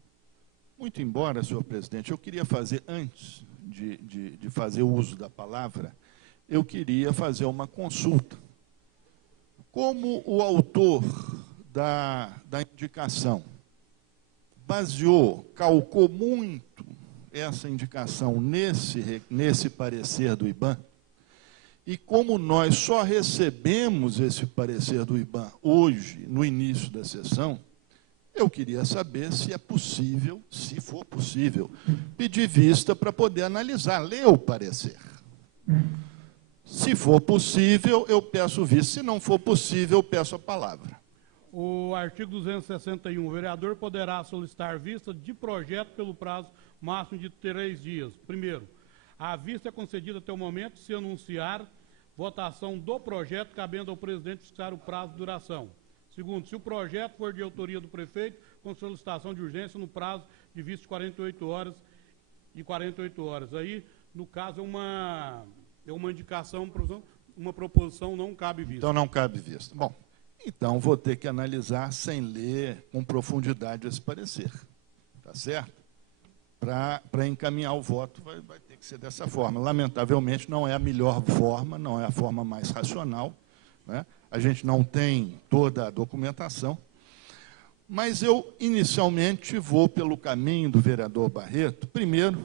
Muito embora, senhor presidente, eu queria fazer, antes de fazer uso da palavra, eu queria fazer uma consulta. Como o autor da indicação calcou muito essa indicação nesse parecer do IBAM, e como nós só recebemos esse parecer do IBAM hoje, no início da sessão, eu queria saber se é possível, se for possível, pedir vista para poder analisar, ler o parecer. Se for possível, eu peço vista. Se não for possível, eu peço a palavra. O artigo 261, o vereador poderá solicitar vista de projeto pelo prazo máximo de 3 dias. Primeiro, a vista é concedida até o momento de se anunciar votação do projeto, cabendo ao presidente fixar o prazo de duração. Segundo, se o projeto for de autoria do prefeito, com solicitação de urgência no prazo de vista de 48 horas. Aí, no caso, é uma indicação, uma proposição, não cabe vista. Então, não cabe vista. Bom, então vou ter que analisar sem ler com profundidade esse parecer. Tá certo? Para encaminhar o voto, vai ter que ser dessa forma. Lamentavelmente, não é a melhor forma, não é a forma mais racional, né? A gente não tem toda a documentação, mas eu, inicialmente, vou pelo caminho do vereador Barreto, primeiro,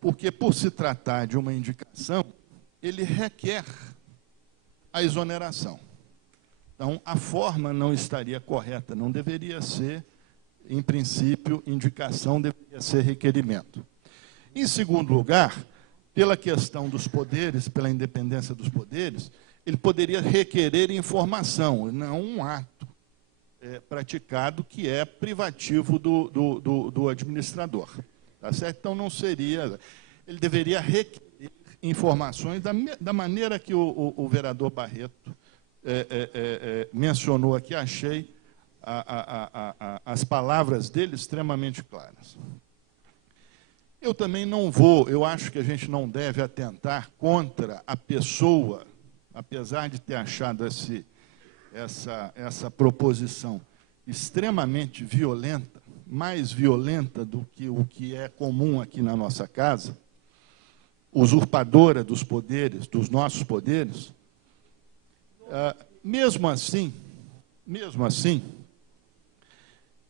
porque, por se tratar de uma indicação, ele requer a exoneração. Então, a forma não estaria correta, não deveria ser, em princípio, indicação, deveria ser requerimento. Em segundo lugar, pela questão dos poderes, pela independência dos poderes, ele poderia requerer informação, não um ato praticado que é privativo do administrador. Tá certo? Então, não seria... Ele deveria requerer informações da maneira que o vereador Barreto mencionou aqui. Achei as palavras dele extremamente claras. Eu também não vou, eu acho que a gente não deve atentar contra a pessoa, apesar de ter achado essa proposição extremamente violenta, mais violenta do que o que é comum aqui na nossa casa, usurpadora dos poderes, dos nossos poderes, mesmo assim,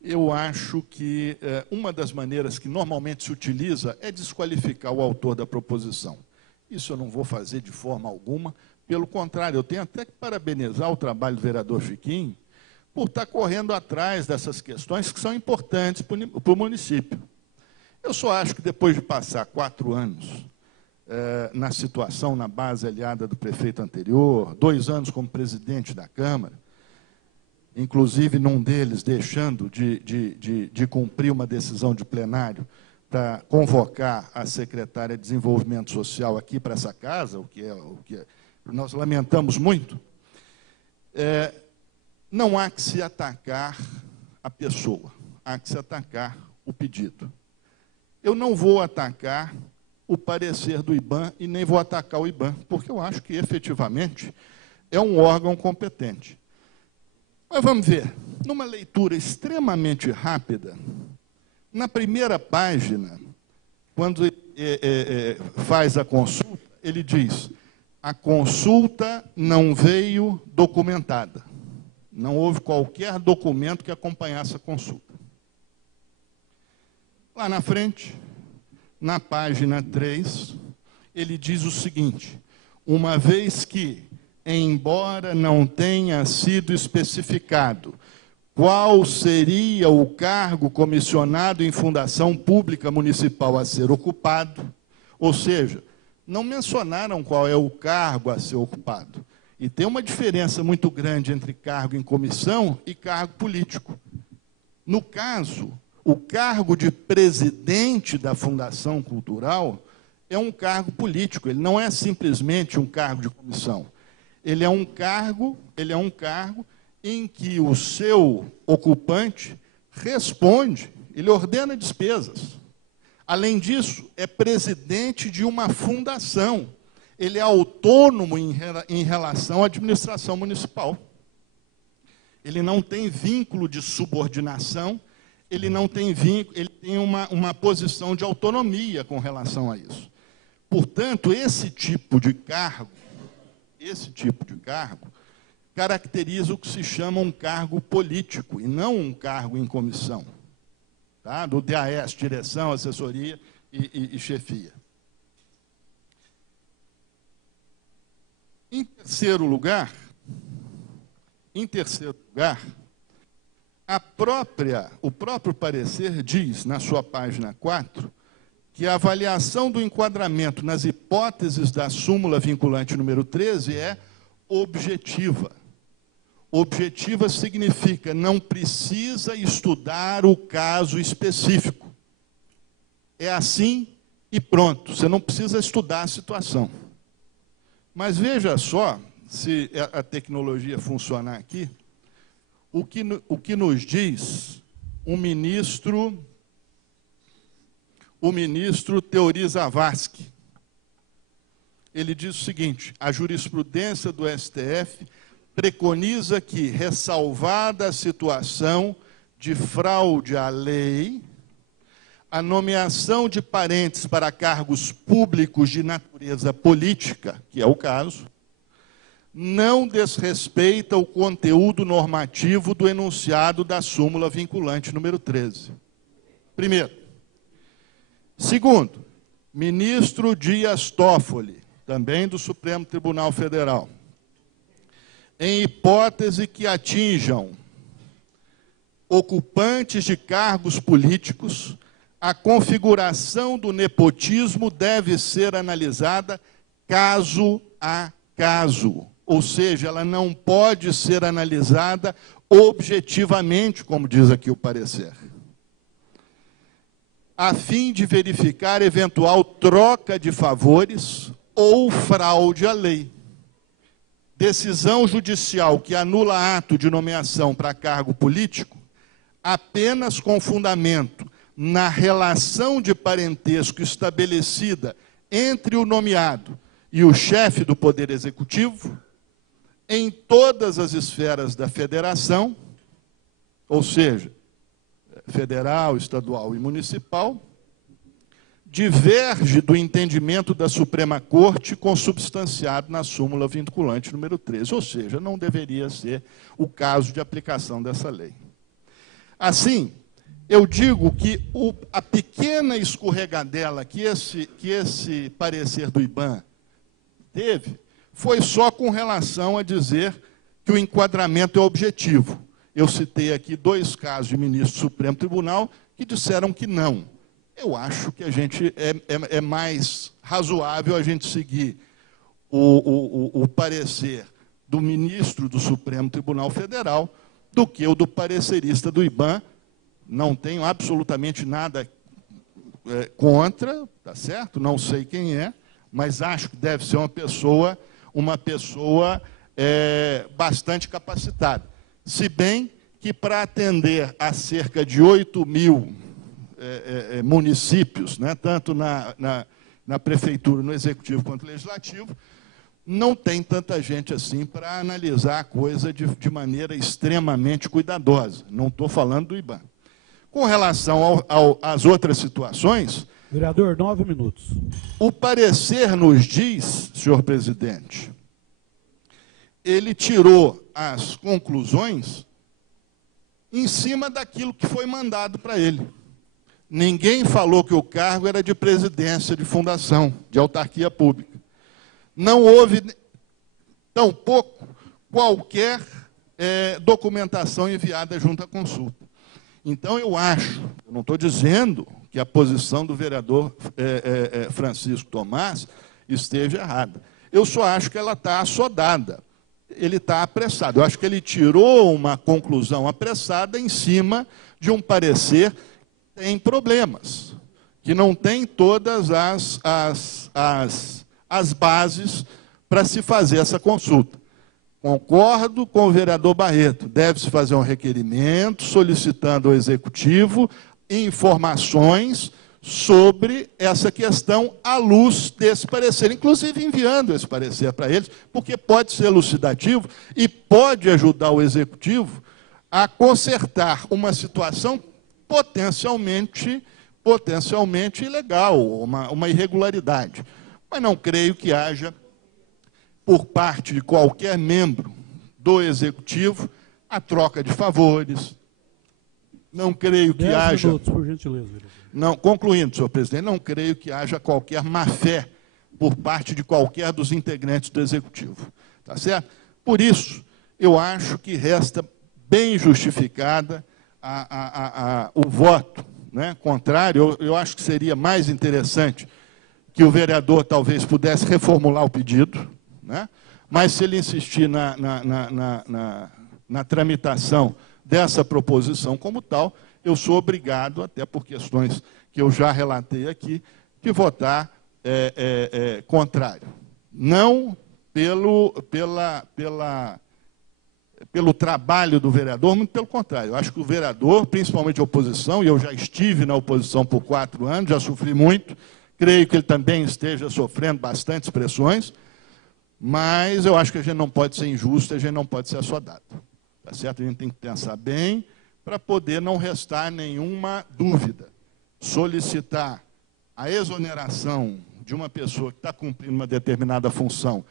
eu acho que uma das maneiras que normalmente se utiliza é desqualificar o autor da proposição. Isso eu não vou fazer de forma alguma. Pelo contrário, eu tenho até que parabenizar o trabalho do vereador Chiquinho por estar correndo atrás dessas questões que são importantes para o município. Eu só acho que depois de passar 4 anos na situação, na base aliada do prefeito anterior, 2 anos como presidente da Câmara, inclusive num deles deixando de cumprir uma decisão de plenário para convocar a secretária de Desenvolvimento Social aqui para essa casa, o que nós lamentamos muito, não há que se atacar a pessoa, há que se atacar o pedido. Eu não vou atacar o parecer do IBAN e nem vou atacar o IBAN, porque eu acho que, efetivamente, é um órgão competente. Mas vamos ver, numa leitura extremamente rápida, na primeira página, quando faz a consulta, ele diz: a consulta não veio documentada. Não houve qualquer documento que acompanhasse a consulta. Lá na frente, na página 3, ele diz o seguinte: uma vez que, embora não tenha sido especificado qual seria o cargo comissionado em fundação pública municipal a ser ocupado, ou seja, não mencionaram qual é o cargo a ser ocupado. E tem uma diferença muito grande entre cargo em comissão e cargo político. No caso, o cargo de presidente da Fundação Cultural é um cargo político, ele não é simplesmente um cargo de comissão. Ele é um cargo em que o seu ocupante responde, ele ordena despesas. Além disso, é presidente de uma fundação. Ele é autônomo em relação à administração municipal. Ele não tem vínculo de subordinação, ele não tem vínculo, ele tem uma posição de autonomia com relação a isso. Portanto, esse tipo de cargo caracteriza o que se chama um cargo político, e não um cargo em comissão, tá? Do DAS, direção, assessoria e chefia. Em terceiro lugar, o próprio parecer diz, na sua página 4, que a avaliação do enquadramento nas hipóteses da súmula vinculante número 13 é objetiva. Objetiva significa não precisa estudar o caso específico. É assim e pronto, você não precisa estudar a situação. Mas veja só, se a tecnologia funcionar aqui, o que nos diz o ministro Teori Zavascki. Ele diz o seguinte: a jurisprudência do STF preconiza que, ressalvada a situação de fraude à lei, a nomeação de parentes para cargos públicos de natureza política, que é o caso, não desrespeita o conteúdo normativo do enunciado da súmula vinculante número 13. Primeiro. Segundo, ministro Dias Toffoli, também do Supremo Tribunal Federal, em hipótese que atinjam ocupantes de cargos políticos, a configuração do nepotismo deve ser analisada caso a caso. Ou seja, ela não pode ser analisada objetivamente, como diz aqui o parecer, a fim de verificar eventual troca de favores ou fraude à lei. Decisão judicial que anula ato de nomeação para cargo político, apenas com fundamento na relação de parentesco estabelecida entre o nomeado e o chefe do Poder Executivo, em todas as esferas da federação, ou seja, federal, estadual e municipal, diverge do entendimento da Suprema Corte consubstanciado na súmula vinculante número 13, ou seja, não deveria ser o caso de aplicação dessa lei. Assim, eu digo que a pequena escorregadela que esse parecer do IBAN teve foi só com relação a dizer que o enquadramento é objetivo. Eu citei aqui 2 casos de ministro do Supremo Tribunal que disseram que não. Eu acho que a gente é mais razoável a gente seguir o parecer do ministro do Supremo Tribunal Federal do que o do parecerista do IBAN. Não tenho absolutamente nada contra, tá certo? Não sei quem é, mas acho que deve ser uma pessoa bastante capacitada. Se bem que, para atender a cerca de 8.000 municípios, né, tanto na prefeitura, no executivo quanto no legislativo, não tem tanta gente assim para analisar a coisa de maneira extremamente cuidadosa. Não estou falando do IBAMA. Com relação às outras situações... Vereador, 9 minutos. O parecer nos diz, senhor presidente, ele tirou as conclusões em cima daquilo que foi mandado para ele. Ninguém falou que o cargo era de presidência de fundação, de autarquia pública. Não houve, tampouco, qualquer documentação enviada junto à consulta. Então, eu não estou dizendo que a posição do vereador Francisco Tomás esteja errada. Eu só acho que ela está assodada. Ele está apressado. Eu acho que ele tirou uma conclusão apressada em cima de um parecer que tem problemas, que não tem todas as bases para se fazer essa consulta. Concordo com o vereador Barreto, deve-se fazer um requerimento solicitando ao Executivo informações sobre essa questão à luz desse parecer, inclusive enviando esse parecer para eles, porque pode ser elucidativo e pode ajudar o Executivo a consertar uma situação potencialmente ilegal, uma irregularidade. Mas não creio que haja, por parte de qualquer membro do Executivo, a troca de favores. Não creio que 10 haja... minutos, por gentileza. Não, concluindo, senhor presidente, não creio que haja qualquer má-fé por parte de qualquer dos integrantes do Executivo. Tá certo? Por isso, eu acho que resta bem justificada o voto, né, contrário. Eu acho que seria mais interessante que o vereador talvez pudesse reformular o pedido, né? Mas se ele insistir na tramitação dessa proposição como tal, eu sou obrigado, até por questões que eu já relatei aqui, de votar contrário. Não pelo trabalho do vereador, muito pelo contrário. Eu acho que o vereador, principalmente a oposição, e eu já estive na oposição por 4 anos, já sofri muito, creio que ele também esteja sofrendo bastantes pressões, mas eu acho que a gente não pode ser injusto, a gente não pode ser assodado. Tá certo? A gente tem que pensar bem para poder não restar nenhuma dúvida. Solicitar a exoneração de uma pessoa que está cumprindo uma determinada função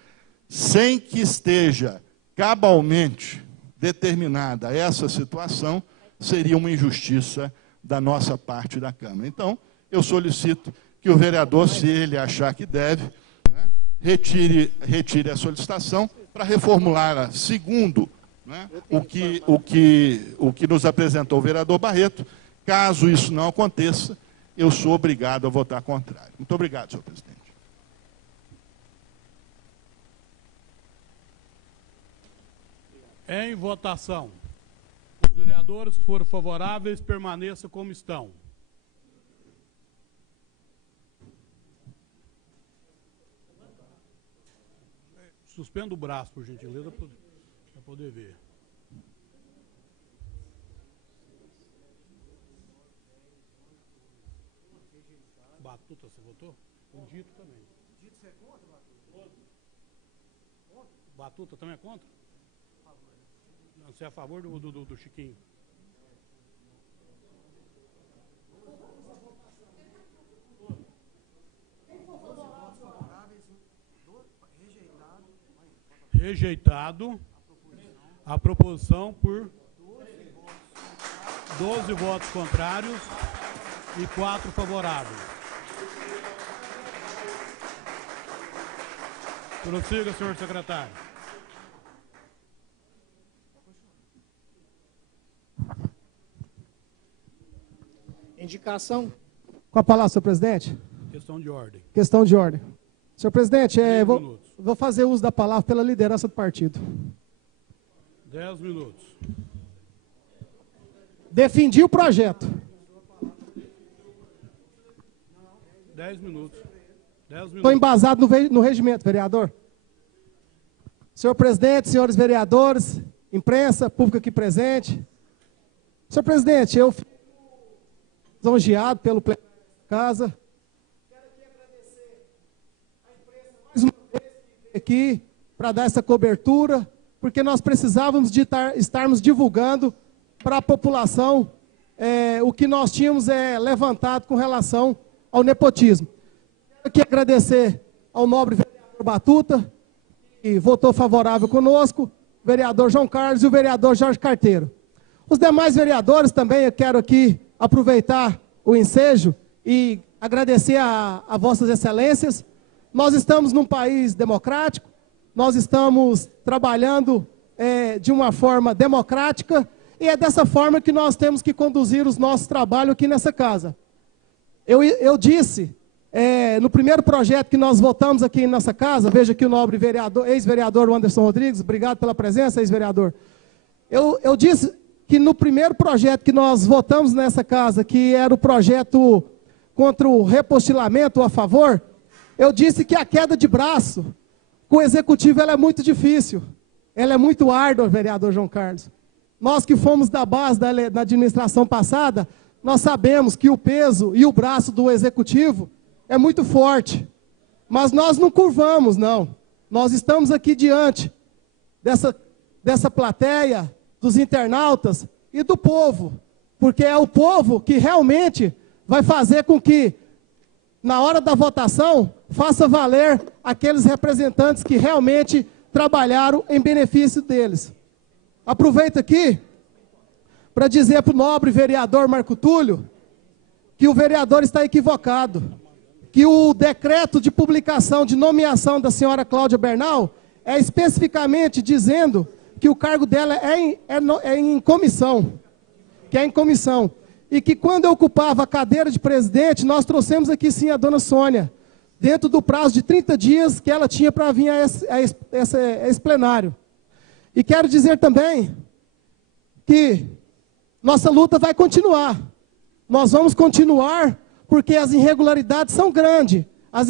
sem que esteja cabalmente determinada essa situação, seria uma injustiça da nossa parte da Câmara. Então, eu solicito que o vereador, se ele achar que deve, né, retire a solicitação para reformular segundo, né, o que nos apresentou o vereador Barreto. Caso isso não aconteça, eu sou obrigado a votar contrário. Muito obrigado, senhor presidente. Em votação. Os vereadores que foram favoráveis permaneçam como estão. Suspenda o braço, por gentileza, para poder ver. Batuta, você votou? O Dito também. Dito, você é contra, Batuta? Batuta também é contra? Não, você é a favor do Chiquinho. Rejeitado a proposição por 12 votos contrários e 4 favoráveis. Prossiga, senhor secretário. Indicação. Com a palavra, senhor presidente. Questão de ordem. Questão de ordem. Senhor presidente, vou fazer uso da palavra pela liderança do partido. 10 minutos. Defendi o projeto. 10 minutos. 10 minutos. Estou embasado no regimento, vereador. Senhor presidente, senhores vereadores, imprensa, público aqui presente. Senhor presidente, eu fico lisonjeado pelo plenário da casa. Quero aqui agradecer aqui para dar essa cobertura, porque nós precisávamos de estarmos divulgando para a população o que nós tínhamos levantado com relação ao nepotismo. Quero aqui agradecer ao nobre vereador Batuta, que votou favorável conosco, o vereador João Carlos e o vereador Jorge Carteiro. Os demais vereadores também, eu quero aqui aproveitar o ensejo e agradecer a vossas excelências. Nós estamos num país democrático, nós estamos trabalhando de uma forma democrática, e é dessa forma que nós temos que conduzir os nossos trabalhos aqui nessa casa. Eu disse, no primeiro projeto que nós votamos aqui em nossa casa, veja aqui o nobre vereador, ex-vereador Anderson Rodrigues, obrigado pela presença, ex-vereador. Eu disse que no primeiro projeto que nós votamos nessa casa, que era o projeto contra o repostilamento a favor, eu disse que a queda de braço com o executivo ela é muito difícil, ela é muito árdua, vereador João Carlos. Nós que fomos da base da administração passada, nós sabemos que o peso e o braço do executivo é muito forte, mas nós não curvamos, não. Nós estamos aqui diante dessa plateia, dos internautas e do povo, porque é o povo que realmente vai fazer com que, na hora da votação, faça valer aqueles representantes que realmente trabalharam em benefício deles. Aproveito aqui para dizer para o nobre vereador Marco Túlio que o vereador está equivocado, que o decreto de publicação de nomeação da senhora Cláudia Bernal é especificamente dizendo que o cargo dela é em comissão, que é em comissão. E que quando eu ocupava a cadeira de presidente, nós trouxemos aqui sim a dona Sônia, dentro do prazo de 30 dias que ela tinha para vir a esse plenário. E quero dizer também que nossa luta vai continuar. Nós vamos continuar porque as irregularidades são grandes. As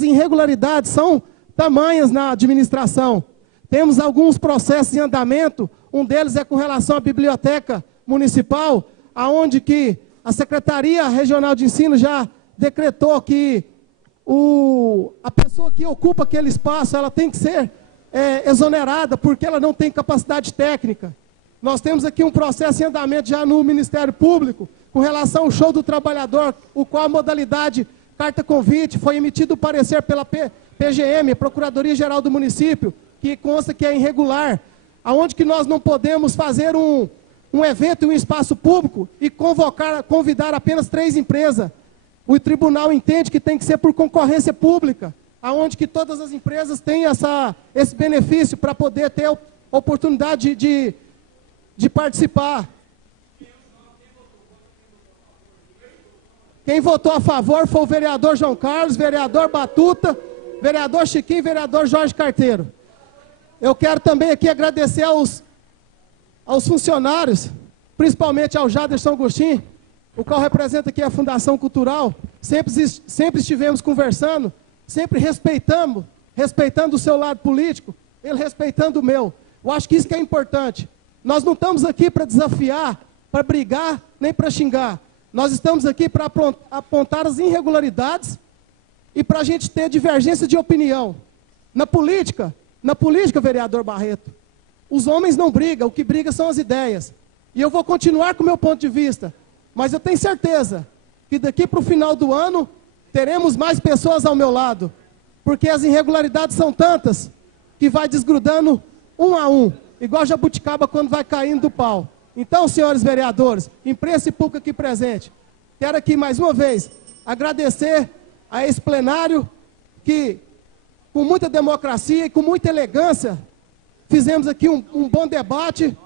irregularidades são tamanhas na administração. Temos alguns processos em andamento, um deles é com relação à biblioteca municipal, aonde que a Secretaria Regional de Ensino já decretou que a pessoa que ocupa aquele espaço, ela tem que ser exonerada, porque ela não tem capacidade técnica. Nós temos aqui um processo em andamento já no Ministério Público, com relação ao show do trabalhador, o qual a modalidade carta-convite foi emitido o parecer pela PGM, Procuradoria-Geral do Município, que consta que é irregular, aonde que nós não podemos fazer um evento em um espaço público e convidar apenas 3 empresas. O tribunal entende que tem que ser por concorrência pública, aonde que todas as empresas têm esse benefício para poder ter oportunidade de participar. Quem votou a favor foi o vereador João Carlos, vereador Batuta, vereador Chiquinho e vereador Jorge Carteiro. Eu quero também aqui agradecer aos funcionários, principalmente ao Jaderson Agostinho, o qual representa aqui a Fundação Cultural. Sempre estivemos conversando, sempre respeitando o seu lado político, ele respeitando o meu. Eu acho que isso que é importante. Nós não estamos aqui para desafiar, para brigar, nem para xingar. Nós estamos aqui para apontar as irregularidades e para a gente ter divergência de opinião. Na política, vereador Barreto, os homens não brigam, o que briga são as ideias. E eu vou continuar com o meu ponto de vista, mas eu tenho certeza que daqui para o final do ano teremos mais pessoas ao meu lado, porque as irregularidades são tantas que vai desgrudando um a um, igual jabuticaba quando vai caindo do pau. Então, senhores vereadores, imprensa e público aqui presente, quero aqui mais uma vez agradecer a esse plenário que, com muita democracia e com muita elegância, fizemos aqui um bom debate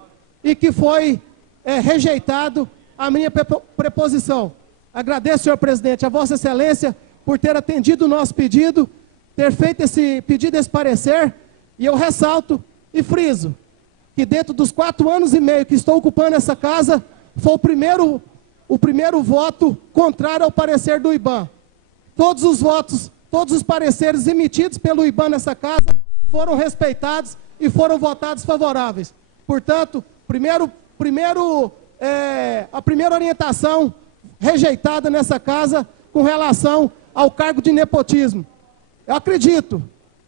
e que foi rejeitado a minha preposição. Agradeço, senhor presidente, a vossa excelência por ter atendido o nosso pedido, ter feito esse pedido, esse parecer, e eu ressalto e friso que dentro dos 4 anos e meio que estou ocupando essa casa, foi o primeiro voto contrário ao parecer do IBAM. Todos os votos, todos os pareceres emitidos pelo IBAM nessa casa foram respeitados e foram votados favoráveis. Portanto, a primeira orientação rejeitada nessa casa com relação ao cargo de nepotismo. Eu acredito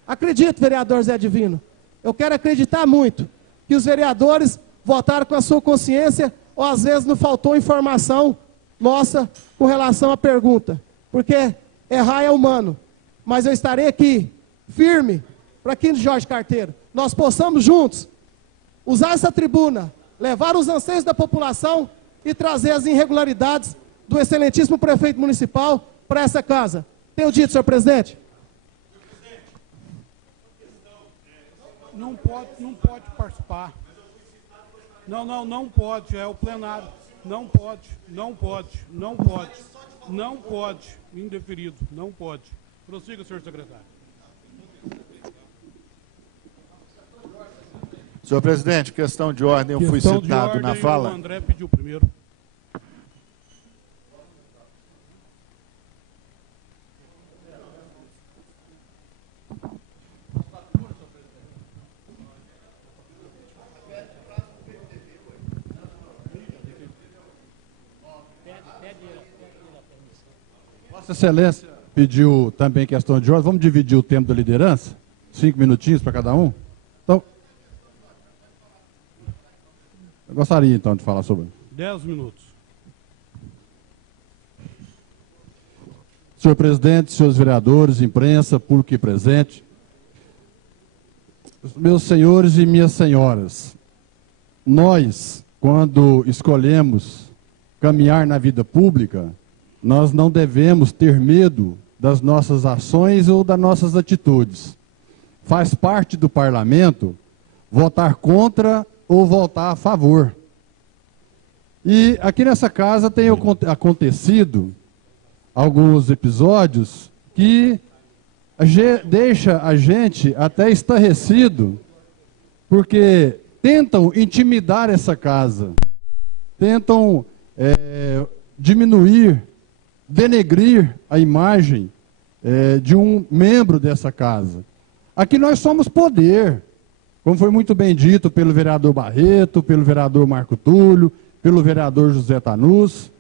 Acredito, vereador Zé Divino. Eu quero acreditar muito que os vereadores votaram com a sua consciência ou às vezes não faltou informação nossa com relação à pergunta. Porque errar é humano. Mas eu estarei aqui, firme, para que, Jorge Carteiro, nós possamos juntos usar essa tribuna, levar os anseios da população e trazer as irregularidades do excelentíssimo prefeito municipal para essa casa. Tenho dito, senhor presidente? Não pode participar. Não pode, é o plenário. Não pode, indeferido, não pode. Prossiga, senhor secretário. Senhor presidente, questão de ordem, eu fui citado na fala. O André pediu primeiro. Vossa Excelência pediu também questão de ordem. Vamos dividir o tempo da liderança? 5 minutinhos para cada um? Então, eu gostaria então de falar sobre... 10 minutos. Senhor presidente, senhores vereadores, imprensa, público aqui presente, meus senhores e minhas senhoras, nós, quando escolhemos caminhar na vida pública, nós não devemos ter medo das nossas ações ou das nossas atitudes. Faz parte do parlamento votar contra ou votar a favor. E aqui nessa casa tem acontecido alguns episódios que deixa a gente até estarrecido, porque tentam intimidar essa casa, tentam diminuir, denegrir a imagem de um membro dessa casa. Aqui nós somos poder, como foi muito bem dito pelo vereador Barreto, pelo vereador Marco Túlio, pelo vereador José Tanus.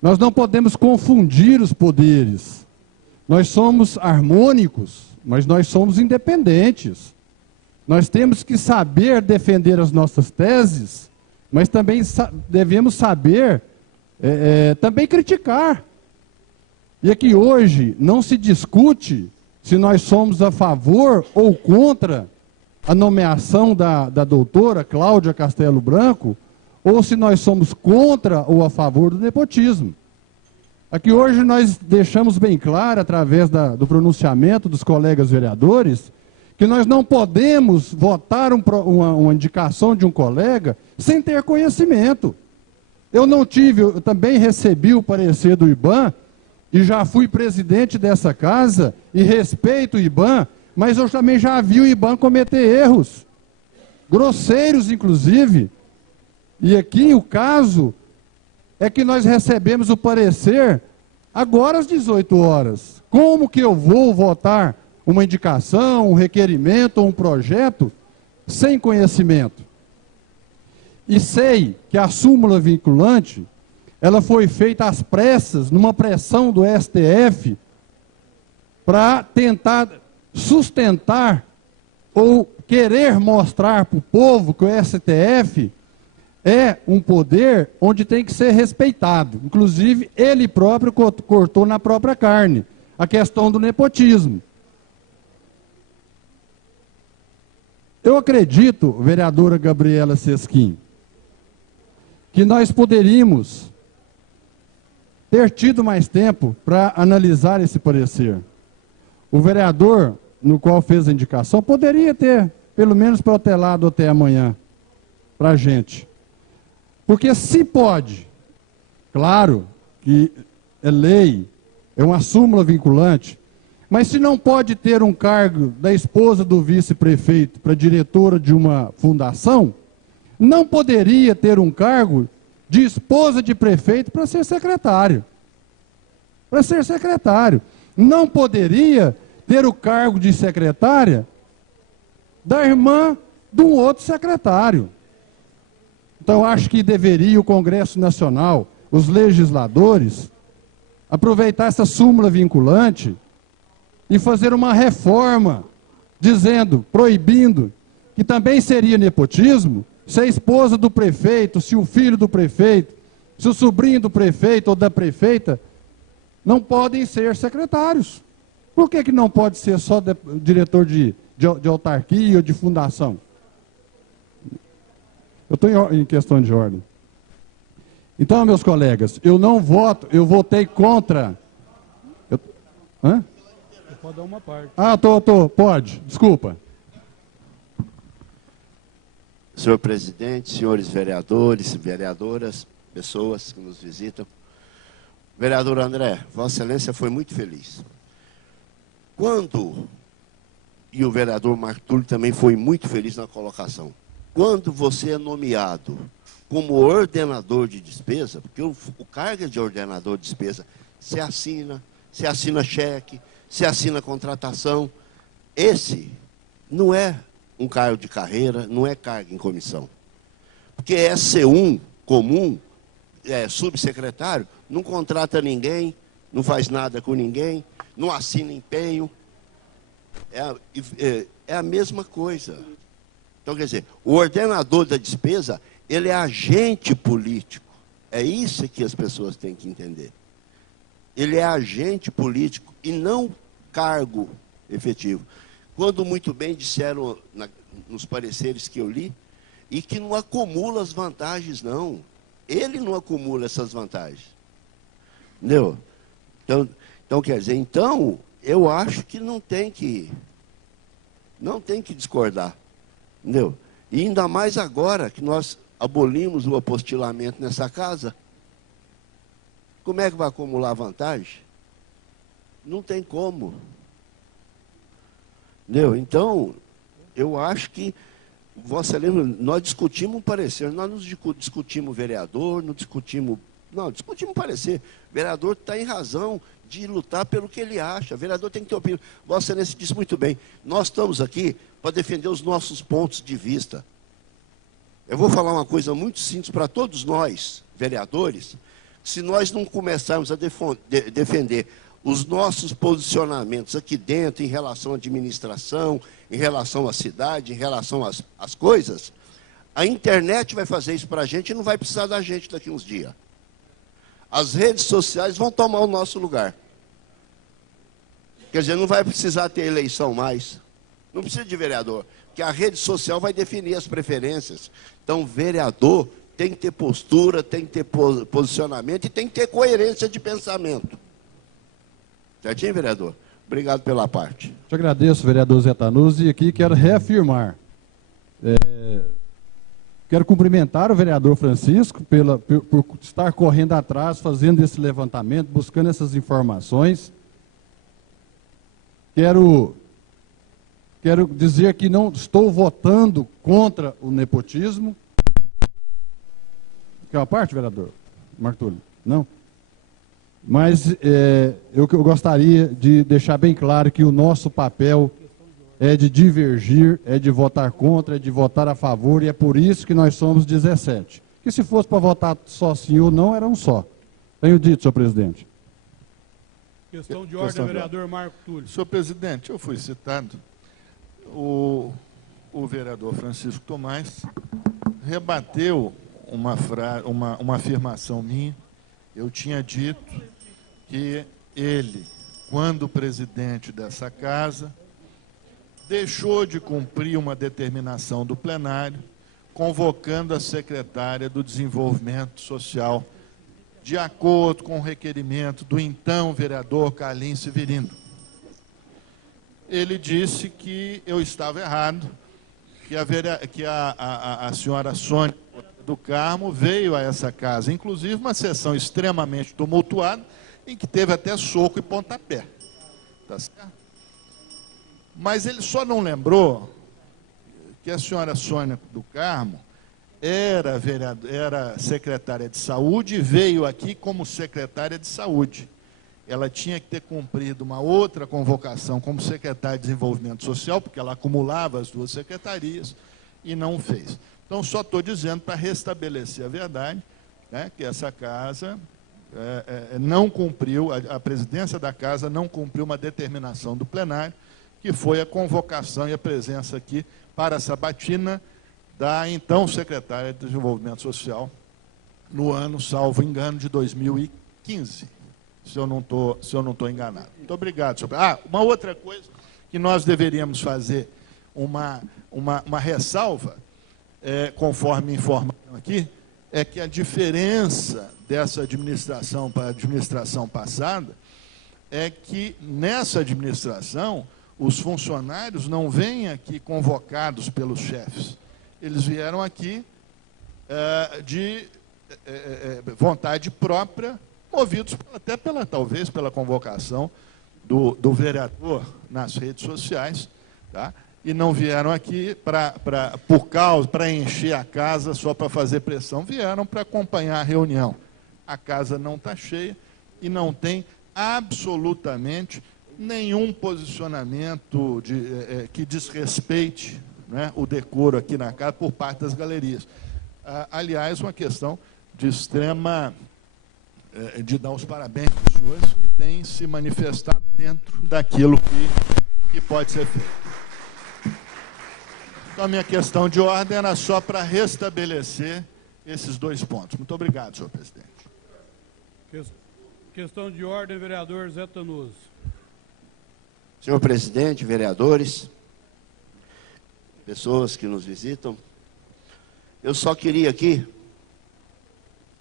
Nós não podemos confundir os poderes. Nós somos harmônicos, mas nós somos independentes. Nós temos que saber defender as nossas teses, mas também devemos saber também criticar. E aqui hoje não se discute se nós somos a favor ou contra a nomeação da doutora Cláudia Castelo Branco, ou se nós somos contra ou a favor do nepotismo. Aqui hoje nós deixamos bem claro, através do pronunciamento dos colegas vereadores, que nós não podemos votar uma indicação de um colega sem ter conhecimento. Eu também recebi o parecer do IBAM, e já fui presidente dessa casa, e respeito o IBAM, mas eu também já vi o IBAM cometer erros, grosseiros inclusive. E aqui o caso é que nós recebemos o parecer agora às 18 horas. Como que eu vou votar uma indicação, um requerimento ou um projeto sem conhecimento? E sei que a súmula vinculante, ela foi feita às pressas, numa pressão do STF, para tentar sustentar ou querer mostrar para o povo que o STF é um poder onde tem que ser respeitado. Inclusive, ele próprio cortou na própria carne a questão do nepotismo. Eu acredito, vereadora Gabriela Sesquim, que nós poderíamos ter tido mais tempo para analisar esse parecer. O vereador, no qual fez a indicação, poderia ter, pelo menos, protelado até amanhã para a gente. Porque se pode, claro que é lei, é uma súmula vinculante, mas se não pode ter um cargo da esposa do vice-prefeito para diretora de uma fundação, não poderia ter um cargo de esposa de prefeito para ser secretário. Para ser secretário. Não poderia ter o cargo de secretária da irmã de um outro secretário. Então, acho que deveria o Congresso Nacional, os legisladores, aproveitar essa súmula vinculante e fazer uma reforma dizendo, proibindo, que também seria nepotismo se a esposa do prefeito, se o filho do prefeito, se o sobrinho do prefeito ou da prefeita não podem ser secretários. Por que não pode ser só diretor de autarquia ou de fundação? Eu estou em questão de ordem. Então, meus colegas, eu não voto, eu votei contra. Hã? Pode dar uma parte. Pode, desculpa. Senhor presidente, senhores vereadores, vereadoras, pessoas que nos visitam. Vereador André, Vossa Excelência foi muito feliz. E o vereador Marco Túlio também foi muito feliz na colocação. Quando você é nomeado como ordenador de despesa, porque o cargo é de ordenador de despesa, você assina cheque, você assina contratação. Esse não é um cargo de carreira, não é cargo em comissão. Porque é C1 comum, subsecretário, não contrata ninguém, não faz nada com ninguém, não assina empenho. É a mesma coisa. Então, quer dizer, o ordenador da despesa, ele é agente político. É isso que as pessoas têm que entender. Ele é agente político e não cargo efetivo. Quando muito bem disseram nos pareceres que eu li, e que não acumula as vantagens, não. Ele não acumula essas vantagens. Entendeu? Então quer dizer, eu acho que não tem que discordar. Entendeu? E ainda mais agora que nós abolimos o apostilamento nessa casa, como é que vai acumular vantagem? Não tem como. Entendeu? Então, eu acho que, Vossa Excelência, nós discutimos um parecer, nós não discutimos vereador, discutimos parecer. O vereador está em razão de lutar pelo que ele acha. O vereador tem que ter opinião. Vossa Excelência disse muito bem, nós estamos aqui para defender os nossos pontos de vista. Eu vou falar uma coisa muito simples para todos nós, vereadores. Se nós não começarmos a defender os nossos posicionamentos aqui dentro, em relação à administração, em relação à cidade, em relação às coisas, a internet vai fazer isso para a gente e não vai precisar da gente daqui uns dias. As redes sociais vão tomar o nosso lugar. Quer dizer, não vai precisar ter eleição mais. Não precisa de vereador, porque a rede social vai definir as preferências. Então, vereador tem que ter postura, tem que ter posicionamento e tem que ter coerência de pensamento. Certinho, vereador? Obrigado pela parte. Te agradeço, vereador Zé Tanuzzi, e aqui quero reafirmar. Quero cumprimentar o vereador Francisco por estar correndo atrás, fazendo esse levantamento, buscando essas informações. Quero dizer que não estou votando contra o nepotismo. Quer uma parte, vereador Marco Túlio? Não? Mas eu gostaria de deixar bem claro que o nosso papel é de divergir, é de votar contra, é de votar a favor, e é por isso que nós somos 17. Que se fosse para votar só sim ou não, era um só. Tenho dito, senhor presidente. Questão de ordem, vereador Marco Túlio. Senhor presidente, eu fui citado. O vereador Francisco Tomás rebateu uma afirmação minha. Eu tinha dito que ele, quando presidente dessa casa, deixou de cumprir uma determinação do plenário, convocando a secretária do Desenvolvimento Social, de acordo com o requerimento do então vereador Carlinho Severino. Ele disse que eu estava errado, que a senhora Sônia do Carmo veio a essa casa, inclusive uma sessão extremamente tumultuada, em que teve até soco e pontapé. Tá certo? Mas ele só não lembrou que a senhora Sônia do Carmo era secretária de saúde e veio aqui como secretária de saúde. Ela tinha que ter cumprido uma outra convocação como secretária de Desenvolvimento Social, porque ela acumulava as duas secretarias, e não fez. Então, só estou dizendo para restabelecer a verdade, né, que essa casa não cumpriu, a presidência da casa não cumpriu uma determinação do plenário, que foi a convocação e a presença aqui para a sabatina da então secretária de Desenvolvimento Social no ano, salvo engano, de 2015, se eu não estou enganado. Muito obrigado, senhor. Uma outra coisa que nós deveríamos fazer uma ressalva, conforme informaram aqui, é que a diferença dessa administração para a administração passada é que, nessa administração, os funcionários não vêm aqui convocados pelos chefes. Eles vieram aqui de vontade própria, movidos até talvez pela convocação do vereador nas redes sociais, tá? E não vieram aqui para encher a casa só para fazer pressão, vieram para acompanhar a reunião. A casa não está cheia e não tem absolutamente nenhum posicionamento que desrespeite, né, o decoro aqui na casa por parte das galerias. Aliás, uma questão de extrema... de dar os parabéns às pessoas que têm se manifestado dentro daquilo que pode ser feito. Então, a minha questão de ordem era só para restabelecer esses dois pontos. Muito obrigado, senhor presidente. Questão de ordem, vereador Zé Tanuso. Senhor presidente, vereadores, pessoas que nos visitam, eu só queria aqui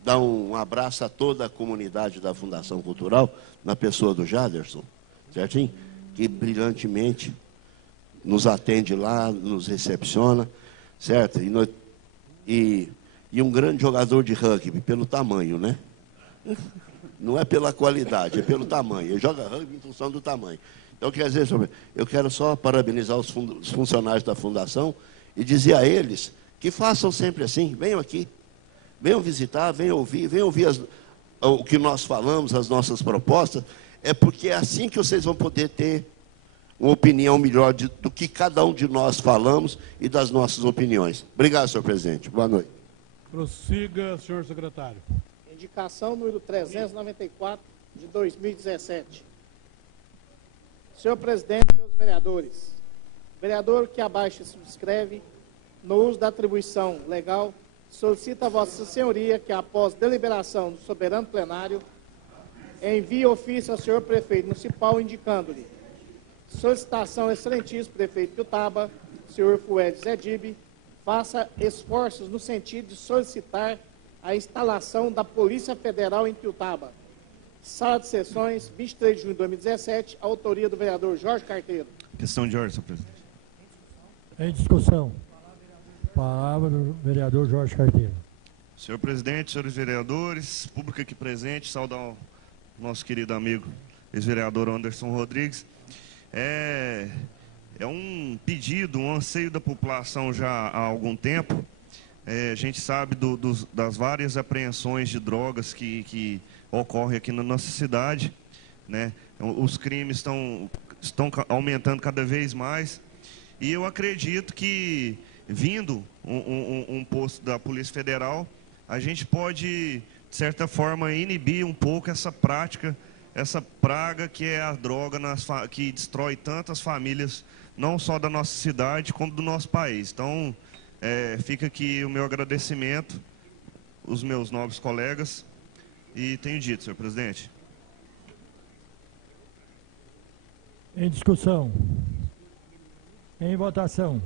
dar um abraço a toda a comunidade da Fundação Cultural, na pessoa do Jaderson, certinho? Que brilhantemente nos atende lá, nos recepciona, certo? E um grande jogador de rugby, pelo tamanho, né? Não é pela qualidade, é pelo tamanho. Ele joga rugby em função do tamanho. Então, quer dizer, eu quero só parabenizar os funcionários da Fundação e dizer a eles que façam sempre assim, venham aqui. Venham visitar, venham ouvir o que nós falamos, as nossas propostas, porque é assim que vocês vão poder ter uma opinião melhor do que cada um de nós falamos e das nossas opiniões. Obrigado, senhor presidente. Boa noite. Prossiga, senhor secretário. Indicação número 394 de 2017. Senhor presidente, senhores vereadores, vereador que abaixo se subscreve, no uso da atribuição legal, solicita a Vossa Senhoria que, após deliberação do soberano plenário, envie ofício ao senhor prefeito municipal indicando-lhe solicitação excelentíssimo prefeito de Piutaba, senhor Fuedes Edib, faça esforços no sentido de solicitar a instalação da Polícia Federal em Piutaba. Sala de sessões, 23 de junho de 2017, autoria do vereador Jorge Carteiro. Questão de ordem, senhor presidente. Em discussão. Palavra do vereador Jorge Carteiro. Senhor presidente, senhores vereadores, público aqui presente, saudar o nosso querido amigo, ex-vereador Anderson Rodrigues. É um pedido, um anseio da população já há algum tempo. A gente sabe das várias apreensões de drogas que ocorrem aqui na nossa cidade, né? Os crimes estão aumentando cada vez mais. E eu acredito que, vindo um posto da Polícia Federal, a gente pode, de certa forma, inibir um pouco essa prática, essa praga que é a droga, que destrói tantas famílias, não só da nossa cidade, como do nosso país. Então, fica aqui o meu agradecimento, os meus nobres colegas, e tenho dito, senhor presidente. Em discussão. Em votação.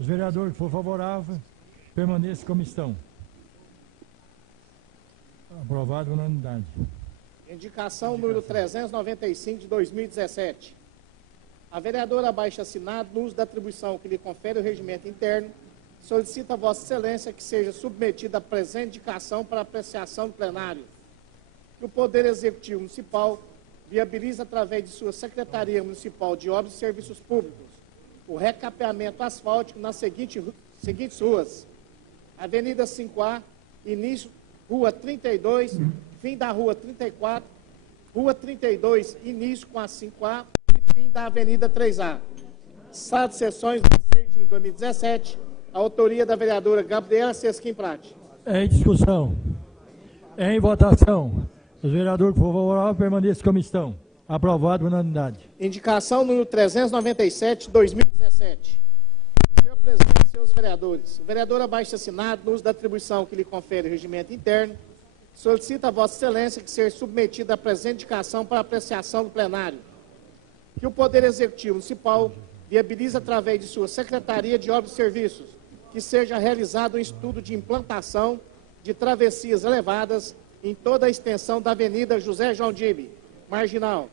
Os vereadores que for favorável, permaneçam como estão. Aprovado por unanimidade. Indicação número 395 de 2017. A vereadora abaixo assinado, no uso da atribuição que lhe confere o regimento interno, solicita a Vossa Excelência que seja submetida a presente indicação para apreciação do plenário. Que o Poder Executivo Municipal viabiliza, através de sua Secretaria Municipal de Obras e Serviços Públicos, o recapeamento asfáltico nas seguintes ruas: Avenida 5A, início, Rua 32, fim da Rua 34, Rua 32, início com a 5A e fim da Avenida 3A. Sala de sessões, 26 de junho de 2017, a autoria da vereadora Gabriela Sesquim Prati. Em discussão. Em votação. Os vereadores que for favorável, permaneçam como estão. Aprovado por unanimidade. Indicação número 397, 2017. Senhor presidente, senhores vereadores, o vereador abaixo assinado, no uso da atribuição que lhe confere o regimento interno, solicita a Vossa Excelência que seja submetida a presente indicação para apreciação do plenário. Que o Poder Executivo Municipal viabilize, através de sua Secretaria de Obras e Serviços, que seja realizado um estudo de implantação de travessias elevadas em toda a extensão da Avenida José João Dibe, Marginal.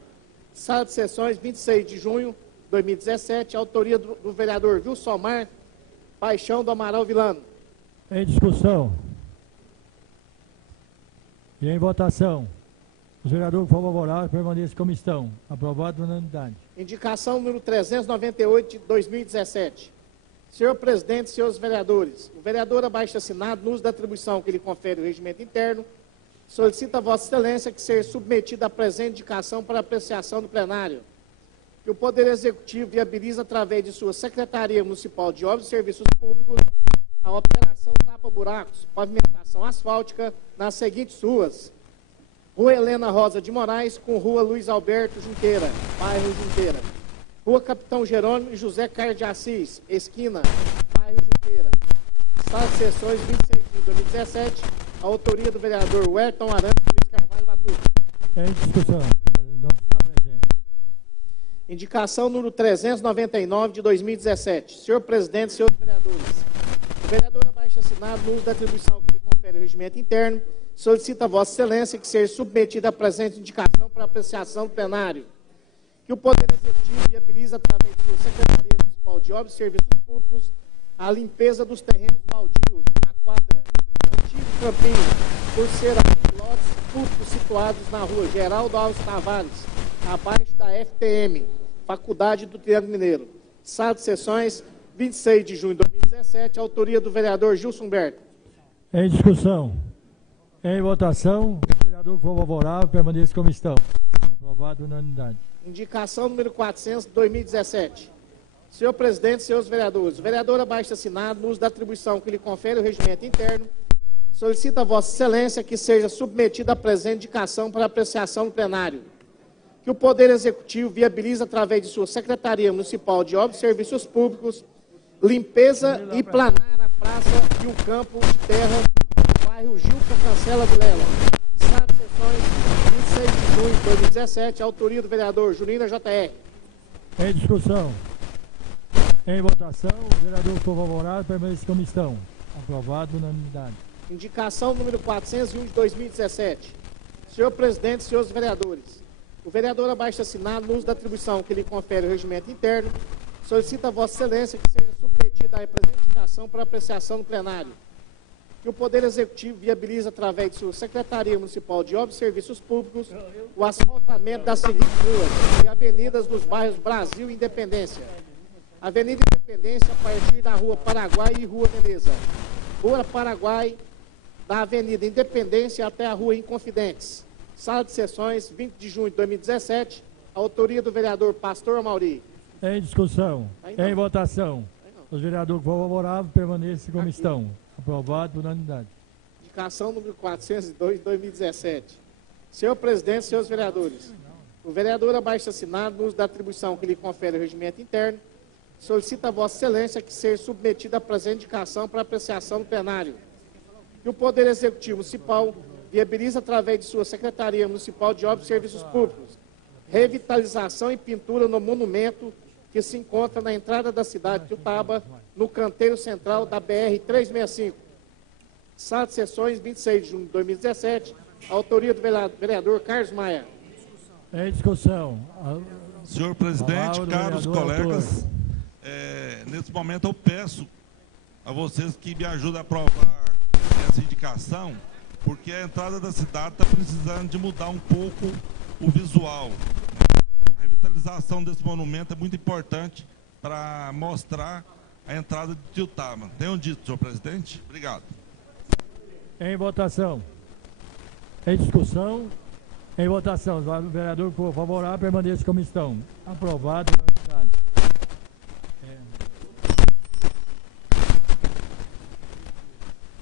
Sala de sessões, 26 de junho de 2017, autoria do vereador Vilsomar Paixão do Amaral Vilano. Em discussão. E em votação. Os vereadores que for favorável permaneçam como estão. Aprovado por unanimidade. Indicação número 398 de 2017. Senhor presidente, senhores vereadores, o vereador abaixo assinado, no uso da atribuição que lhe confere o regimento interno, solicita a Vossa Excelência que seja submetida a presente indicação para apreciação do plenário. Que o Poder Executivo viabilize, através de sua Secretaria Municipal de Obras e Serviços Públicos, a operação tapa-buracos, pavimentação asfáltica nas seguintes ruas: Rua Helena Rosa de Moraes com Rua Luiz Alberto Junqueira, bairro Junqueira. Rua Capitão Jerônimo e José Carlos de Assis, esquina, bairro Junqueira. Sala de sessões, 26 de 2017, a autoria do vereador Wellington Arantes Luiz Carvalho Batuta. Em discussão. Não está presente. Indicação número 399 de 2017. Senhor presidente, senhores vereadores, o vereador abaixo assinado, no uso da atribuição que lhe confere o regimento interno, solicita a Vossa Excelência que seja submetida a presente indicação para apreciação do plenário. Que o Poder Executivo viabilize, através de sua Secretaria Municipal de Obras e Serviços Públicos, a limpeza dos terrenos baldios na quadra Antigo Campinho, por ser lotes públicos situados na rua Geraldo Alves Tavares, abaixo da FTM, Faculdade do Triângulo Mineiro. Sala de sessões, 26 de junho de 2017, autoria do vereador Gilson Humberto. Em discussão. Em votação, o vereador que for favorável permaneça como estão. Aprovado por unanimidade. Indicação número 400, 2017. Senhor presidente, senhores vereadores, o vereador abaixo assinado, no uso da atribuição que lhe confere o regimento interno, solicita a Vossa Excelência que seja submetida a presente indicação para apreciação do plenário. Que o Poder Executivo viabilize, através de sua Secretaria Municipal de Obras e Serviços Públicos, limpeza e planar a praça e o campo de terra do bairro Gilca Cancela Vilela. Sala de sessões, 26 de junho de 2017, autoria do vereador Junina JR. Em discussão. Em votação, o vereador que for favorável permaneça como estão. Aprovado por unanimidade. Indicação número 401 de 2017. Senhor presidente, senhores vereadores, o vereador abaixo assinado, no uso da atribuição que lhe confere o regimento interno, solicita a Vossa Excelência que seja submetida à presente indicação para apreciação do plenário. Que o Poder Executivo viabilize, através de sua Secretaria Municipal de Obras e Serviços Públicos, o asfaltamento das seguintes ruas e avenidas dos bairros Brasil e Independência. Avenida Independência, a partir da Rua Paraguai e Rua Veneza. Rua Paraguai, da Avenida Independência até a Rua Inconfidentes. Sala de sessões, 20 de junho de 2017, autoria do vereador Pastor Amauri. Em discussão. Em votação. Os vereadores que for favorável permaneçam como estão. Aprovado por unanimidade. Indicação número 402 de 2017. Senhor presidente, senhores vereadores, o vereador abaixo assinado, no uso da atribuição que lhe confere o regimento interno, solicita a Vossa Excelência que seja submetida a presente indicação para apreciação do plenário. Que o Poder Executivo Municipal viabilize, através de sua Secretaria Municipal de Obras e Serviços Públicos, revitalização e pintura no monumento que se encontra na entrada da cidade de Utaba, no canteiro central da BR-365. Sala de sessões, 26 de junho de 2017, autoria do vereador Carlos Maia. Em discussão. Senhor presidente, caros colegas, nesse momento eu peço a vocês que me ajudem a aprovar essa indicação, porque a entrada da cidade está precisando de mudar um pouco o visual. A revitalização desse monumento é muito importante para mostrar a entrada de Tiutaba. Tenham dito, senhor presidente? Obrigado. Em votação. Em discussão. Em votação. O vereador que for favorável permaneça como estão. Aprovado na unanimidade.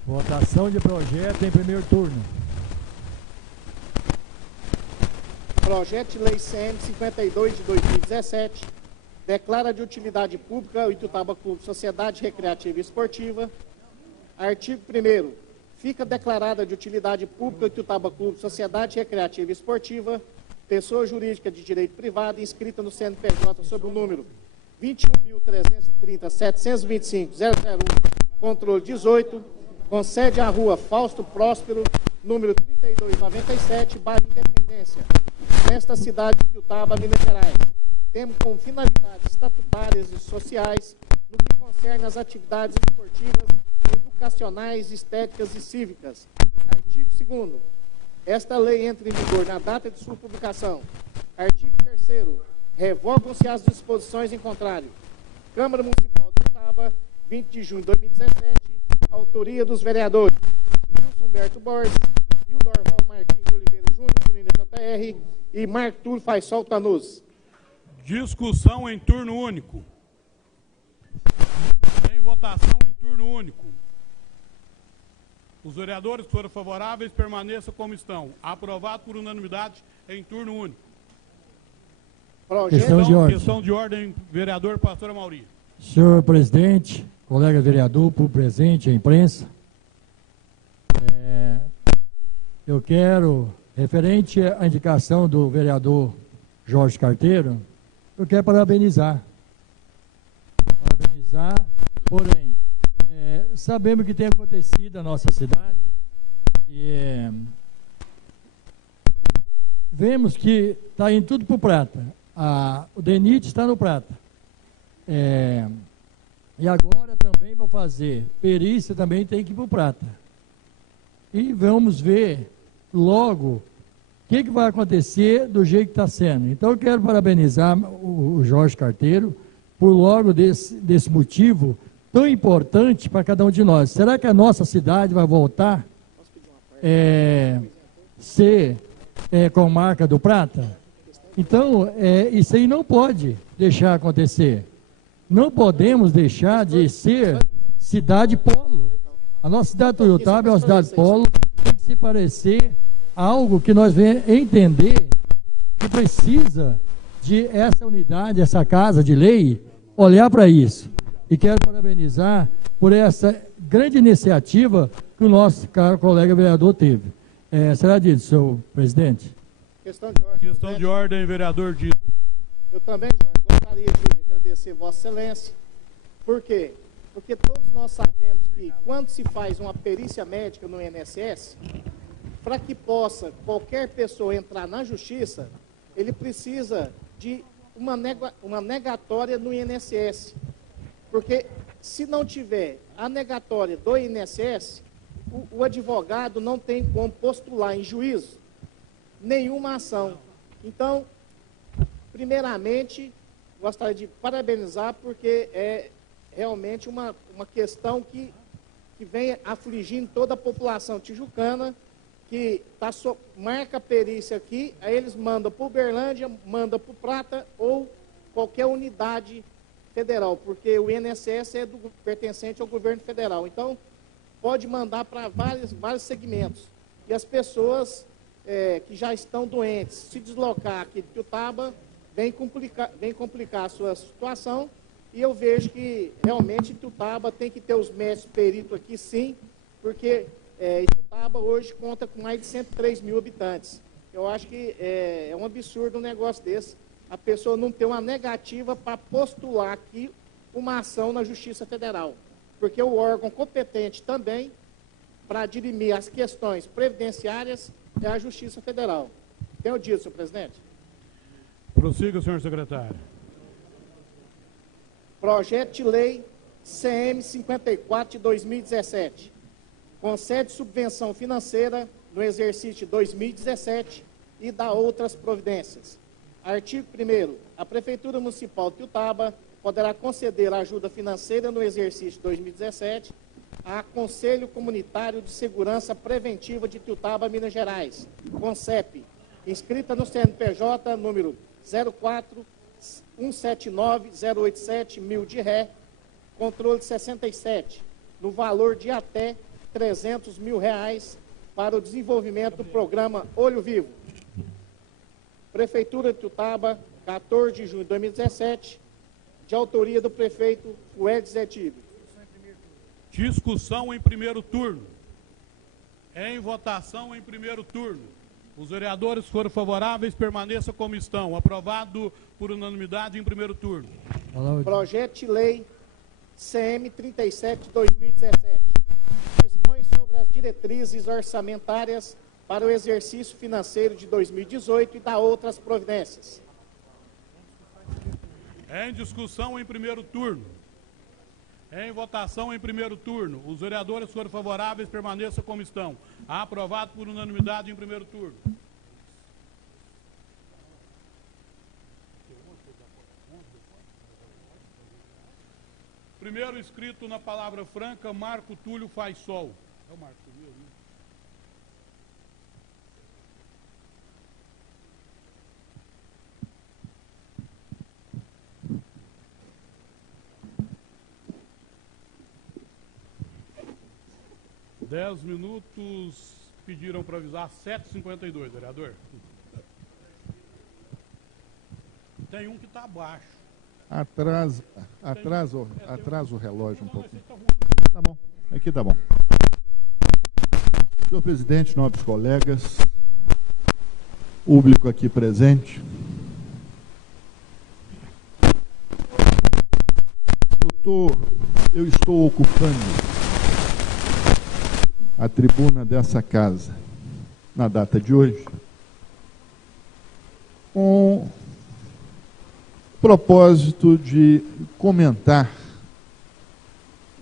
Votação de projeto em primeiro turno. Projeto de Lei CM 52 de 2017 declara de utilidade pública o Ituiutaba Clube Sociedade Recreativa e Esportiva. Artigo 1º. Fica declarada de utilidade pública o Ituiutaba Clube Sociedade Recreativa e Esportiva, pessoa jurídica de direito privado inscrita no CNPJ sob o número 21.330.725.001, controle 18, com sede à rua Fausto Próspero, número 3297, bairro Independência, nesta cidade de Ituiutaba, Minas Gerais, tendo como finalidades estatutárias e sociais no que concerne às atividades esportivas, educacionais, estéticas e cívicas. Artigo 2º. Esta lei entra em vigor na data de sua publicação. Artigo 3º. Revogam-se as disposições em contrário. Câmara Municipal de Ituiutaba, 20 de junho de 2017, autoria dos vereadores Wilson Humberto Borges, Ildorval Martins de Oliveira Júnior, Juninho JR e Marco Túlio Faisal Tanus. Discussão em turno único. Em votação em turno único. Os vereadores que forem favoráveis permaneçam como estão. Aprovado por unanimidade em turno único. Questão de ordem, vereador Pastor Amauri. Senhor presidente, colega vereador, público presente, a imprensa, eu quero, referente à indicação do vereador Jorge Carteiro, eu quero parabenizar. Porém, sabemos o que tem acontecido na nossa cidade e vemos que está indo tudo para o prata. O DENIT está no prata. E agora também para fazer perícia também tem que ir para o prata. E vamos ver logo o que vai acontecer do jeito que está sendo. Então eu quero parabenizar o Jorge Carteiro por logo desse motivo tão importante para cada um de nós. Será que a nossa cidade vai voltar ser com marca do prata? Então, isso aí não pode deixar acontecer. Não podemos deixar de ser cidade polo. A nossa cidade de Ituiutaba é uma cidade polo, tem que se parecer a algo que nós venhamos entender que precisa de essa unidade, essa casa de lei, olhar para isso. E quero parabenizar por essa grande iniciativa que o nosso caro colega vereador teve. Será dito, senhor presidente? Questão de ordem, vereador Dito. Eu também, Jorge, gostaria de agradecer Vossa Excelência. Por quê? Porque todos nós sabemos que quando se faz uma perícia médica no INSS, para que possa qualquer pessoa entrar na justiça, ele precisa de uma negatória no INSS. Porque se não tiver a negatória do INSS, o advogado não tem como postular em juízo nenhuma ação. Então, primeiramente, gostaria de parabenizar porque é realmente uma questão que vem afligindo toda a população tijucana, que marca a perícia aqui, aí eles mandam para Uberlândia, mandam para o Prata ou qualquer unidade federal, porque o INSS é pertencente ao governo federal. Então, pode mandar para vários segmentos. E as pessoas que já estão doentes, se deslocar aqui de Ituiutaba, vem complicar a sua situação. E eu vejo que realmente Ituiutaba tem que ter os médicos peritos aqui, sim, porque Ituiutaba hoje conta com mais de 103 mil habitantes. Eu acho que é um absurdo um negócio desse. A pessoa não ter uma negativa para postular aqui uma ação na Justiça Federal. Porque o órgão competente também para dirimir as questões previdenciárias é a Justiça Federal. Tenho dito, senhor presidente. Prossiga, senhor secretário. Projeto de Lei CM 54 de 2017. Concede subvenção financeira no exercício de 2017 e dá outras providências. Artigo 1º. A Prefeitura Municipal de Ituiutaba poderá conceder ajuda financeira no exercício de 2017 a Conselho Comunitário de Segurança Preventiva de Ituiutaba, Minas Gerais, CONCEP, inscrita no CNPJ número 04179087.000 de ré, controle 67, no valor de até R$300 mil para o desenvolvimento do programa Olho Vivo. Prefeitura de Ituiutaba, 14 de junho de 2017, de autoria do prefeito Fued Zé Tibe. Discussão em primeiro turno. Em votação em primeiro turno. Os vereadores que forem favoráveis, permaneçam como estão. Aprovado por unanimidade em primeiro turno. Projeto de Lei CM 37 de 2017. Dispõe sobre as diretrizes orçamentárias para o exercício financeiro de 2018 e dá outras providências. Em discussão em primeiro turno. Em votação em primeiro turno. Os vereadores que forem favoráveis, permaneçam como estão. Aprovado por unanimidade em primeiro turno. Primeiro inscrito na palavra franca, Marco Túlio Faisol. É o Marco Túlio, né? Dez minutos, pediram para avisar, 7h52, vereador. Tem um que está abaixo. Atrasa o relógio um pouquinho. Tá bom, aqui tá bom. Senhor presidente, nobres colegas, público aqui presente, eu estou ocupando a tribuna dessa casa na data de hoje com propósito de comentar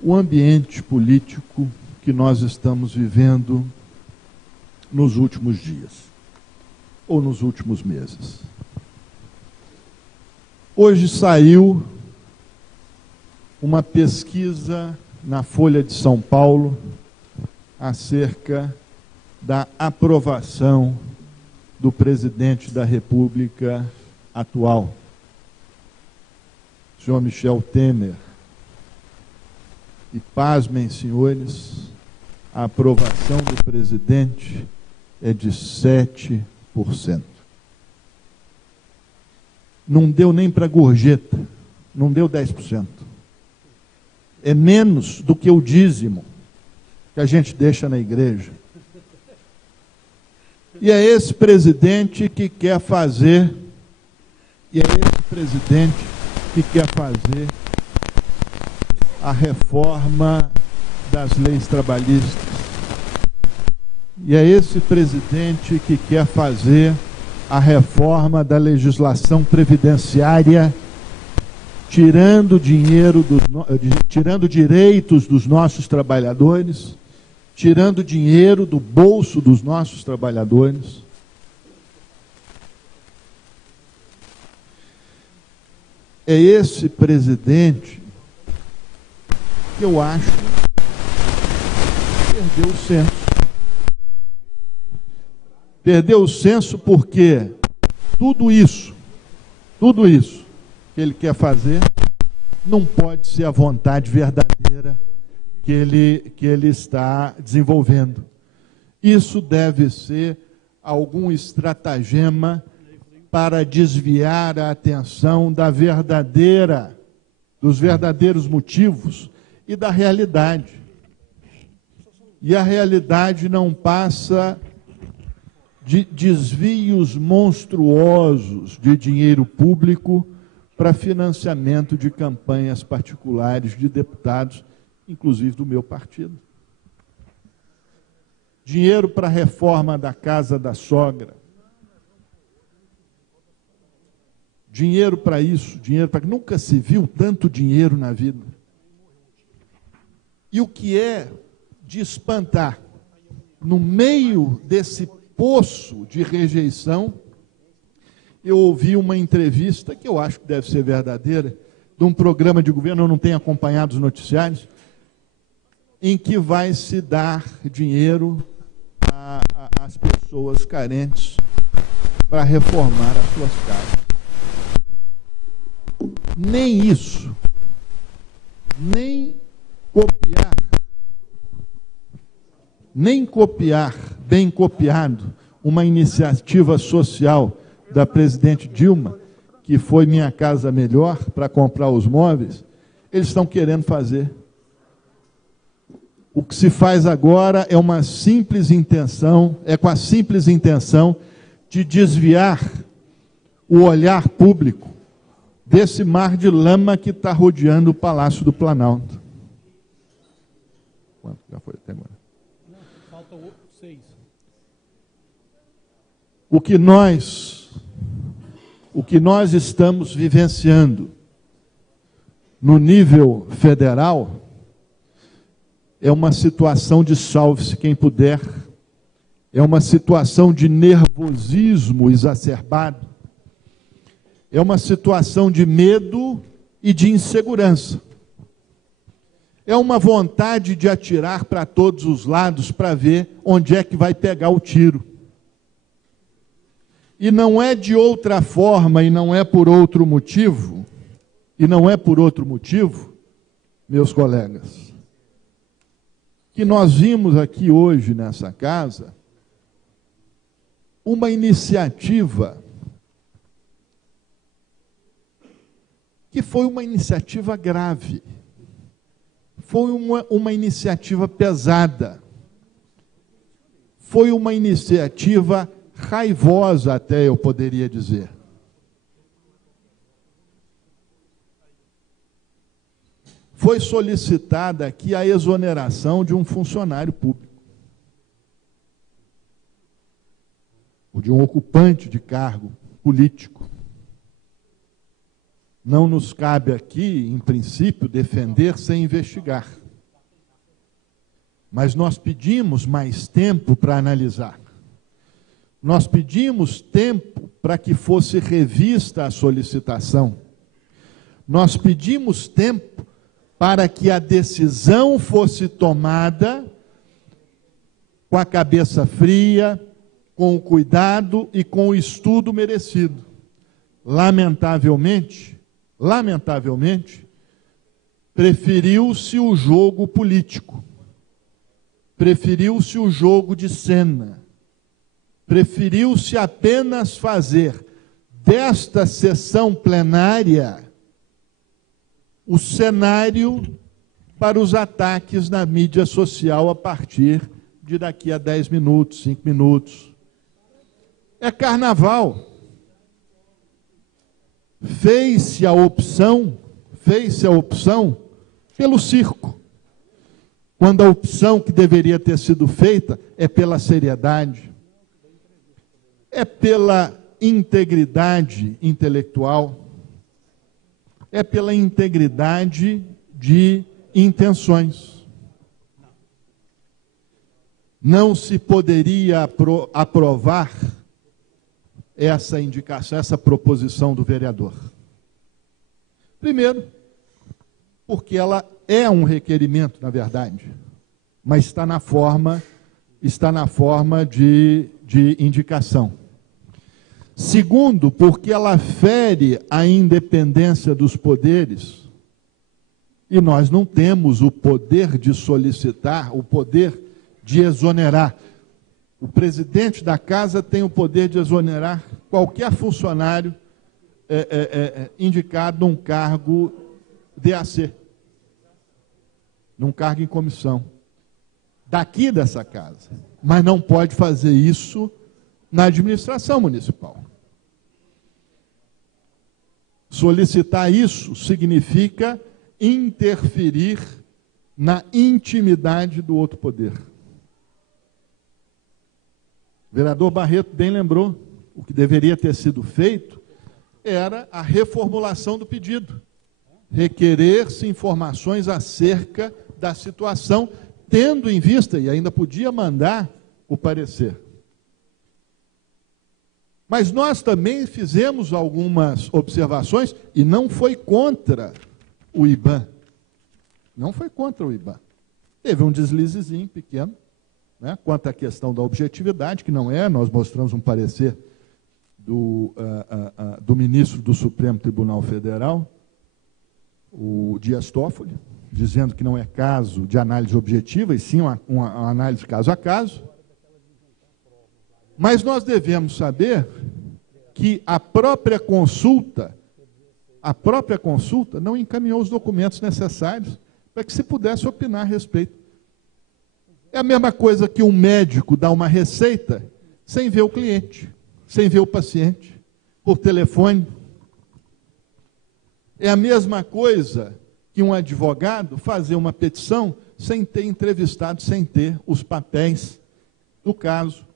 o ambiente político que nós estamos vivendo nos últimos dias ou nos últimos meses. Hoje saiu uma pesquisa na Folha de São Paulo acerca da aprovação do presidente da República atual, senhor Michel Temer. E pasmem, senhores, a aprovação do presidente é de 7%. Não deu nem para gorjeta, não deu 10%. É menos do que o dízimo que a gente deixa na igreja. E é esse presidente que quer fazer, a reforma das leis trabalhistas. E é esse presidente que quer fazer a reforma da legislação previdenciária, tirando direitos dos nossos trabalhadores, tirando dinheiro do bolso dos nossos trabalhadores. É esse presidente que eu acho que perdeu o senso. Perdeu o senso porque tudo isso que ele quer fazer não pode ser a vontade verdadeira que ele está desenvolvendo. Isso deve ser algum estratagema para desviar a atenção dos verdadeiros motivos e da realidade. E a realidade não passa de desvios monstruosos de dinheiro público para financiamento de campanhas particulares de deputados, inclusive do meu partido. Dinheiro para a reforma da casa da sogra. Dinheiro para isso, dinheiro para... Nunca se viu tanto dinheiro na vida. E o que é de espantar, no meio desse poço de rejeição, eu ouvi uma entrevista, que eu acho que deve ser verdadeira, de um programa de governo, eu não tenho acompanhado os noticiários, em que vai se dar dinheiro às pessoas carentes para reformar as suas casas. Nem isso, nem copiar, bem copiado, uma iniciativa social da presidente Dilma, que foi Minha Casa Melhor, para comprar os móveis, eles estão querendo fazer. O que se faz agora é uma simples intenção, com a simples intenção de desviar o olhar público desse mar de lama que está rodeando o Palácio do Planalto. Quanto já foi até agora? Faltam 6. O que nós estamos vivenciando no nível federal é uma situação de salve-se quem puder, é uma situação de nervosismo exacerbado, é uma situação de medo e de insegurança. É uma vontade de atirar para todos os lados para ver onde é que vai pegar o tiro. E não é de outra forma, e não é por outro motivo, meus colegas, que nós vimos aqui hoje nessa casa uma iniciativa que foi uma iniciativa grave, foi uma iniciativa pesada, foi uma iniciativa raivosa, até eu poderia dizer. Foi solicitada aqui a exoneração de um funcionário público, ou de um ocupante de cargo político. Não nos cabe aqui, em princípio, defender sem investigar. Mas nós pedimos mais tempo para analisar. Nós pedimos tempo para que fosse revista a solicitação. Nós pedimos tempo para que a decisão fosse tomada com a cabeça fria, com o cuidado e com o estudo merecido. Lamentavelmente, preferiu-se o jogo político, preferiu-se o jogo de cena, preferiu-se apenas fazer desta sessão plenária o cenário para os ataques na mídia social a partir de daqui a 10 minutos, 5 minutos. É carnaval. Fez-se a opção pelo circo, quando a opção que deveria ter sido feita é pela seriedade, é pela integridade intelectual, é pela integridade de intenções. Não se poderia aprovar essa indicação, essa proposição do vereador. Primeiro, porque ela é um requerimento, na verdade, mas está na forma de indicação. Segundo, porque ela fere a independência dos poderes, e nós não temos o poder de solicitar, o poder de exonerar. O presidente da casa tem o poder de exonerar qualquer funcionário indicado num cargo DAC, num cargo em comissão, daqui dessa casa. Mas não pode fazer isso na administração municipal. Solicitar isso significa interferir na intimidade do outro poder. O vereador Barreto bem lembrou, o que deveria ter sido feito era a reformulação do pedido. Requerer-se informações acerca da situação, tendo em vista, e ainda podia mandar o parecer. Mas nós também fizemos algumas observações, e não foi contra o IBAN. Não foi contra o IBAN. Teve um deslizezinho pequeno, né, quanto à questão da objetividade, que não é, nós mostramos um parecer do ministro do Supremo Tribunal Federal, o Dias Toffoli, dizendo que não é caso de análise objetiva, e sim uma análise caso a caso. Mas nós devemos saber que a própria consulta não encaminhou os documentos necessários para que se pudesse opinar a respeito. É a mesma coisa que um médico dá uma receita sem ver o cliente, sem ver o paciente, por telefone. É a mesma coisa que um advogado fazer uma petição sem ter entrevistado, sem ter os papéis do caso.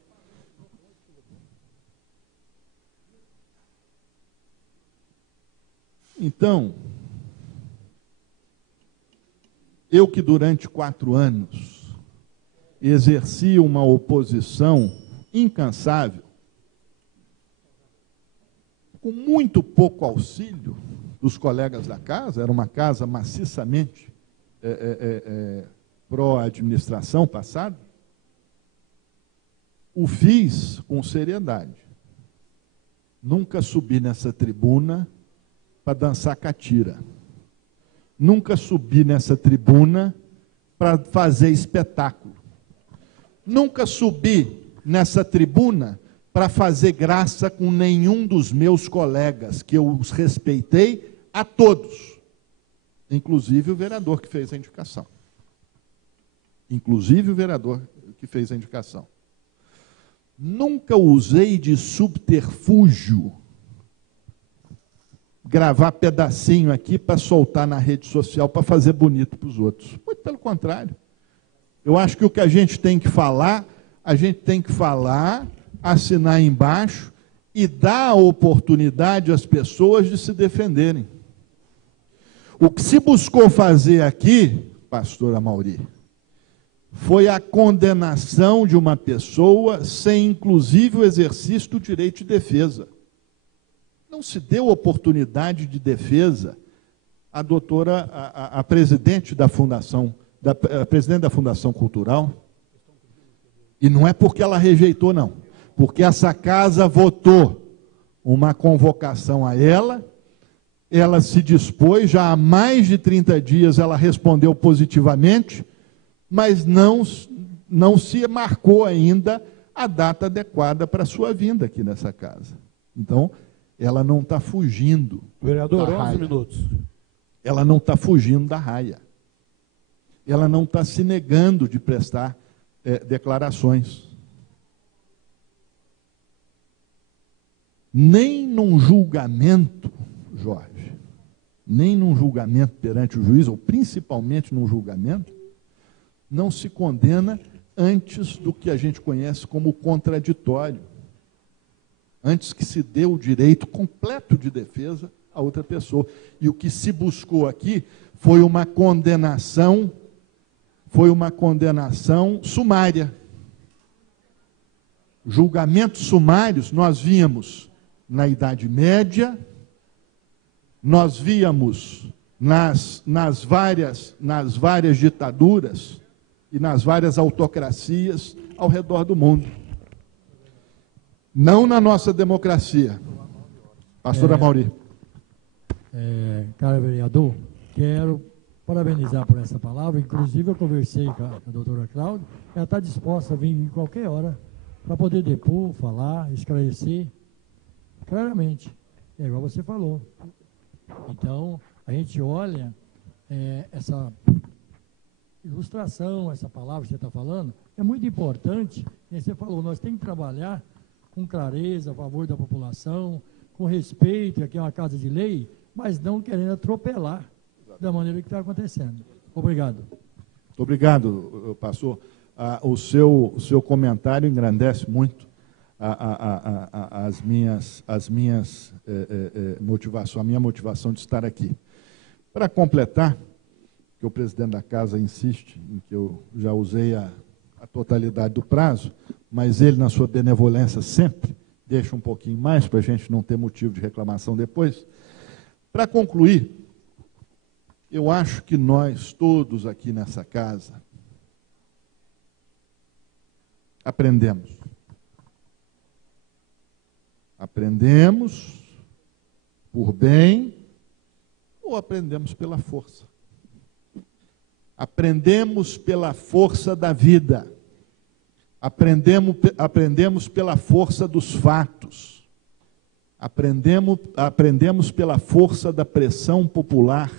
Então, eu que durante 4 anos exerci uma oposição incansável, com muito pouco auxílio dos colegas da casa, era uma casa maciçamente pró-administração passada, o fiz com seriedade. Nunca subi nessa tribuna para dançar catira. Nunca subi nessa tribuna para fazer espetáculo. Nunca subi nessa tribuna para fazer graça com nenhum dos meus colegas, que eu os respeitei a todos, inclusive o vereador que fez a indicação. Inclusive o vereador que fez a indicação. Nunca usei de subterfúgio gravar pedacinho aqui para soltar na rede social, para fazer bonito para os outros. Muito pelo contrário. Eu acho que o que a gente tem que falar, assinar embaixo e dar a oportunidade às pessoas de se defenderem. O que se buscou fazer aqui, pastor Amauri, foi a condenação de uma pessoa sem, inclusive, o exercício do direito de defesa. Não se deu oportunidade de defesa à doutora, a presidente da Fundação, a presidente da Fundação Cultural, e não é porque ela rejeitou, não, porque essa casa votou uma convocação a ela se dispôs, já há mais de 30 dias ela respondeu positivamente, mas não se marcou ainda a data adequada para a sua vinda aqui nessa casa. Então, ela não está fugindo. Vereador, da 11 raia. minutos. Ela não está fugindo da raia. Ela não está se negando de prestar declarações. Nem num julgamento, Jorge, nem num julgamento perante o juiz, ou principalmente num julgamento, não se condena antes do que a gente conhece como contraditório. Antes que se dê o direito completo de defesa a outra pessoa. E o que se buscou aqui foi uma condenação sumária. Julgamentos sumários nós víamos na Idade Média, nós víamos nas várias ditaduras e nas várias autocracias ao redor do mundo. Não na nossa democracia. Pastor Amauri. Cara vereador, quero parabenizar por essa palavra. Inclusive, eu conversei com a doutora Cláudia. Ela está disposta a vir em qualquer hora para poder depor, falar, esclarecer claramente. É igual você falou. Então, a gente olha essa ilustração, essa palavra que você está falando, é muito importante. E você falou, nós temos que trabalhar com clareza, a favor da população, com respeito, aqui é uma casa de lei, mas não querendo atropelar da maneira que está acontecendo. Obrigado. Muito obrigado, pastor. O seu comentário engrandece muito a minha motivação de estar aqui. Para completar, que o presidente da casa insiste em que eu já usei a totalidade do prazo, mas ele, na sua benevolência, sempre deixa um pouquinho mais para a gente não ter motivo de reclamação depois. Para concluir, eu acho que nós todos aqui nessa casa aprendemos. Aprendemos por bem ou aprendemos pela força. Aprendemos pela força da vida. Aprendemos pela força dos fatos. Aprendemos pela força da pressão popular,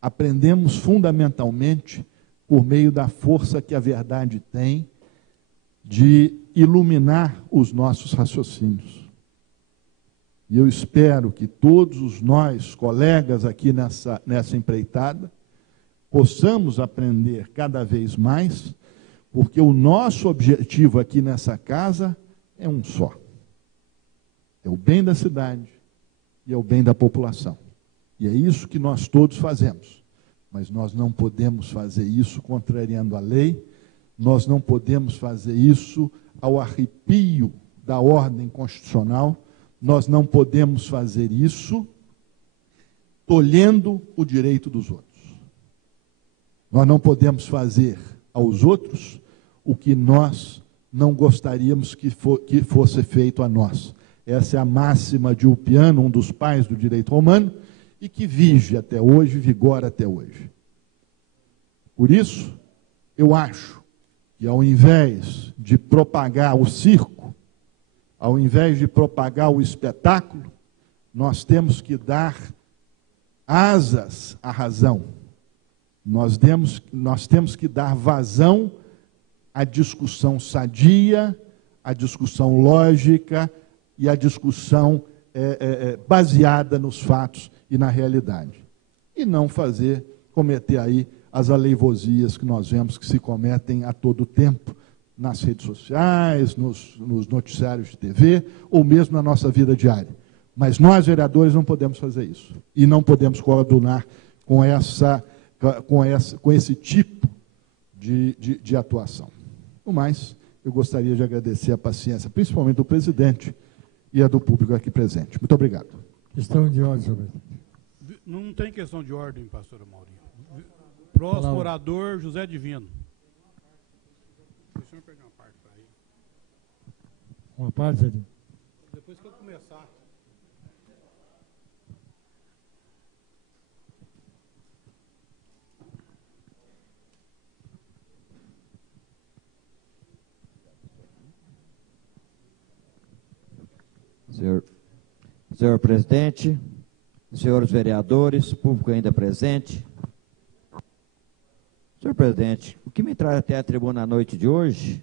aprendemos fundamentalmente por meio da força que a verdade tem de iluminar os nossos raciocínios. E eu espero que todos nós, colegas aqui nessa empreitada, possamos aprender cada vez mais, porque o nosso objetivo aqui nessa casa é um só. É o bem da cidade e é o bem da população. E é isso que nós todos fazemos. Mas nós não podemos fazer isso contrariando a lei, nós não podemos fazer isso ao arrepio da ordem constitucional, nós não podemos fazer isso tolhendo o direito dos outros. Nós não podemos fazer aos outros o que nós não gostaríamos que fosse feito a nós. Essa é a máxima de Ulpiano, um dos pais do direito romano, e que vige até hoje, vigora até hoje. Por isso, eu acho que ao invés de propagar o circo, ao invés de propagar o espetáculo, nós temos que dar asas à razão. Nós temos que dar vazão à discussão sadia, à discussão lógica e à discussão baseada nos fatos e na realidade. E não cometer aí as aleivosias que nós vemos que se cometem a todo tempo nas redes sociais, nos noticiários de TV, ou mesmo na nossa vida diária. Mas nós, vereadores, não podemos fazer isso. E não podemos coadunar com esse tipo de atuação. No mais, eu gostaria de agradecer a paciência, principalmente do presidente e a do público aqui presente. Muito obrigado. Questão de ordem, senhor presidente. Não tem questão de ordem, pastor Maurinho. Próximo orador, José Divino. Deixa eu pegar uma parte para aí. Uma parte, Zé Divino? Depois que eu começar. Senhor presidente, senhores vereadores, público ainda presente. Senhor presidente, o que me traz até a tribuna à noite de hoje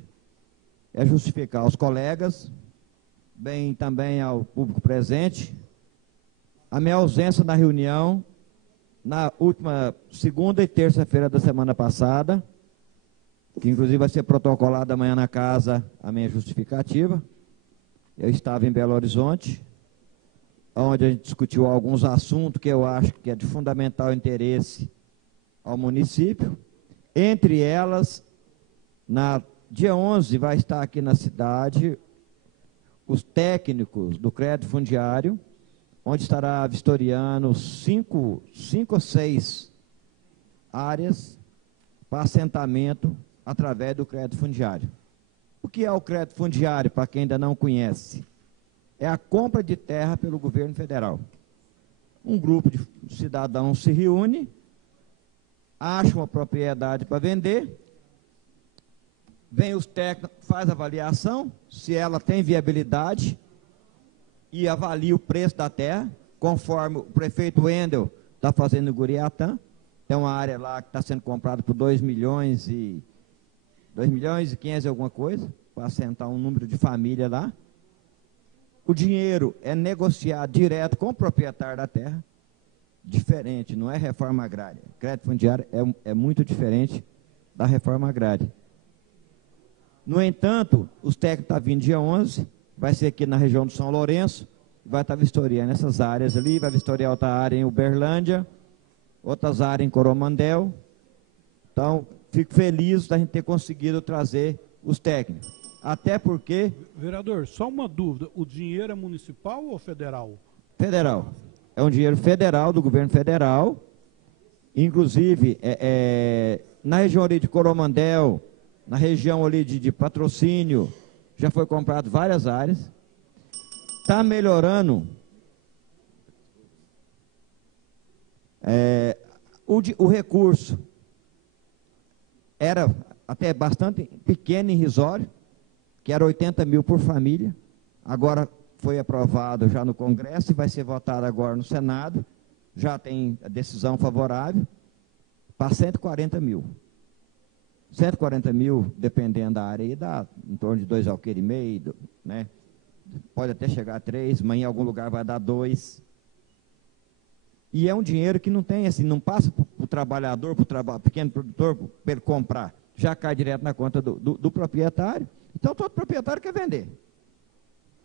é justificar aos colegas, bem também ao público presente, a minha ausência na reunião na última segunda e terça-feira da semana passada, que inclusive vai ser protocolada amanhã na casa a minha justificativa. Eu estava em Belo Horizonte, onde a gente discutiu alguns assuntos que eu acho que é de fundamental interesse ao município. Entre elas, dia 11, vai estar aqui na cidade os técnicos do crédito fundiário, onde estará vistoriando cinco ou seis áreas para assentamento através do crédito fundiário. O que é o crédito fundiário, para quem ainda não conhece? É a compra de terra pelo governo federal. Um grupo de cidadãos se reúne, acha uma propriedade para vender, vem os técnicos, faz a avaliação, se ela tem viabilidade, e avalia o preço da terra, conforme o prefeito Wendel está fazendo em Guriatã. Tem uma área lá que está sendo comprada por 2 milhões e 500 alguma coisa, para assentar um número de família lá. O dinheiro é negociado direto com o proprietário da terra, diferente, não é reforma agrária. Crédito fundiário é muito diferente da reforma agrária. No entanto, os técnicos estão vindo dia 11, vai ser aqui na região do São Lourenço, vai estar vistoriando essas áreas ali, vai vistoriar outra área em Uberlândia, outras áreas em Coromandel. Então, fico feliz da gente ter conseguido trazer os técnicos. Até porque... Vereador, só uma dúvida, o dinheiro é municipal ou federal? Federal. É um dinheiro federal, do governo federal. Inclusive, na região ali de Coromandel, na região ali de Patrocínio, já foi comprado várias áreas. Está melhorando o recurso. Era até bastante pequeno e irrisório, que era 80 mil por família. Agora foi aprovado já no Congresso e vai ser votado agora no Senado, já tem a decisão favorável, para 140 mil. 140 mil, dependendo da área, aí dá em torno de 2 alqueires e meio, né? Pode até chegar a 3, mas em algum lugar vai dar 2. E é um dinheiro que não tem, assim, não passa para o trabalhador, para o pequeno produtor, para ele comprar. Já cai direto na conta do proprietário. Então, todo proprietário quer vender.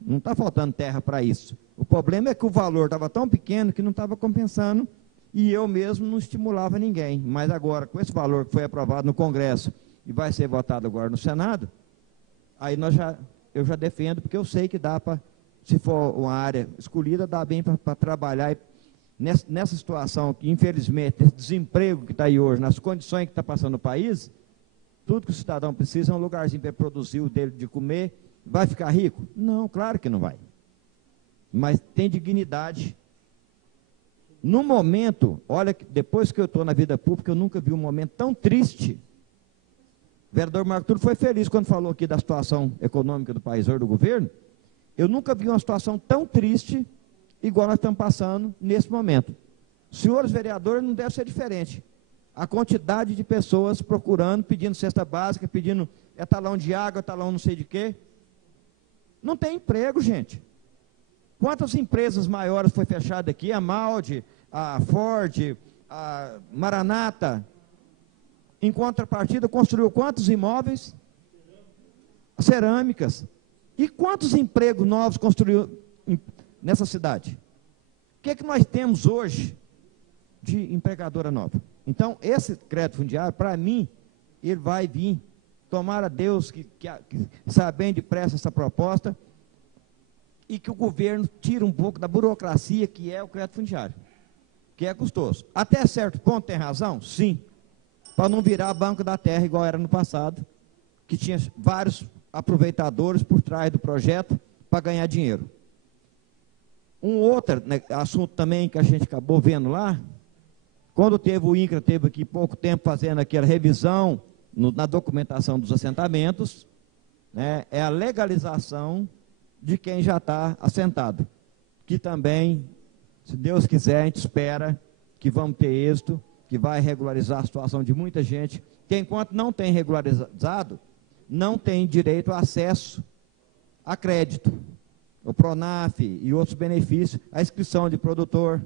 Não está faltando terra para isso. O problema é que o valor estava tão pequeno que não estava compensando e eu mesmo não estimulava ninguém. Mas agora, com esse valor que foi aprovado no Congresso e vai ser votado agora no Senado, aí eu já defendo, porque eu sei que dá para, se for uma área escolhida, dá bem para trabalhar. E nessa situação que, infelizmente, esse desemprego que está aí hoje, nas condições que está passando o país, tudo que o cidadão precisa é um lugarzinho para produzir o dele de comer. Vai ficar rico? Não, claro que não vai. Mas tem dignidade. No momento, olha, depois que eu estou na vida pública, eu nunca vi um momento tão triste. O vereador Marco Túlio foi feliz quando falou aqui da situação econômica do país, ou do governo. Eu nunca vi uma situação tão triste, igual nós estamos passando nesse momento. Senhores vereadores, não deve ser diferente. A quantidade de pessoas procurando, pedindo cesta básica, pedindo talão de água, talão não sei de quê. Não tem emprego, gente. Quantas empresas maiores foi fechada aqui? A Maldi, a Ford, a Maranata. Em contrapartida, construiu quantos imóveis? Cerâmicas. E quantos empregos novos construiu nessa cidade? O que é que nós temos hoje de empregadora nova? Então, esse crédito fundiário, para mim, ele vai vir. Tomara Deus que saia bem depressa essa proposta e que o governo tire um pouco da burocracia que é o crédito fundiário, que é custoso. Até certo ponto tem razão? Sim. Para não virar banco da terra igual era no passado, que tinha vários aproveitadores por trás do projeto para ganhar dinheiro. Um outro, né, assunto também que a gente acabou vendo lá, quando o INCRA teve aqui pouco tempo fazendo aquela revisão na documentação dos assentamentos, né, é a legalização de quem já está assentado, que também, se Deus quiser, a gente espera que vamos ter êxito, que vai regularizar a situação de muita gente, que enquanto não tem regularizado, não tem direito a acesso a crédito, o PRONAF e outros benefícios, a inscrição de produtor.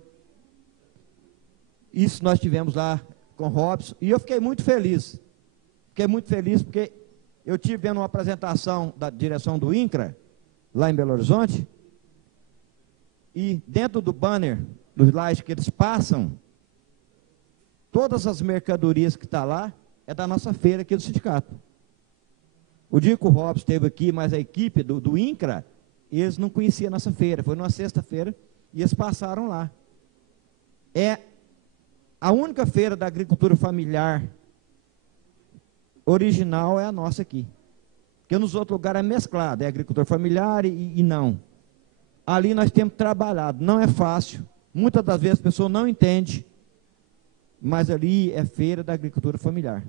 Isso nós tivemos lá com o Robson, e eu fiquei muito feliz. Fiquei muito feliz porque eu estive vendo uma apresentação da direção do INCRA, lá em Belo Horizonte, e dentro do banner, do slide que eles passam, todas as mercadorias que estão lá, é da nossa feira aqui do sindicato. O dia que o Robson esteve aqui, mas a equipe do INCRA, eles não conheciam a nossa feira, foi numa sexta-feira, e eles passaram lá. É a única feira da agricultura familiar original é a nossa aqui. Porque nos outros lugares é mesclado, é agricultor familiar e não. Ali nós temos trabalhado, não é fácil. Muitas das vezes a pessoa não entende, mas ali é feira da agricultura familiar.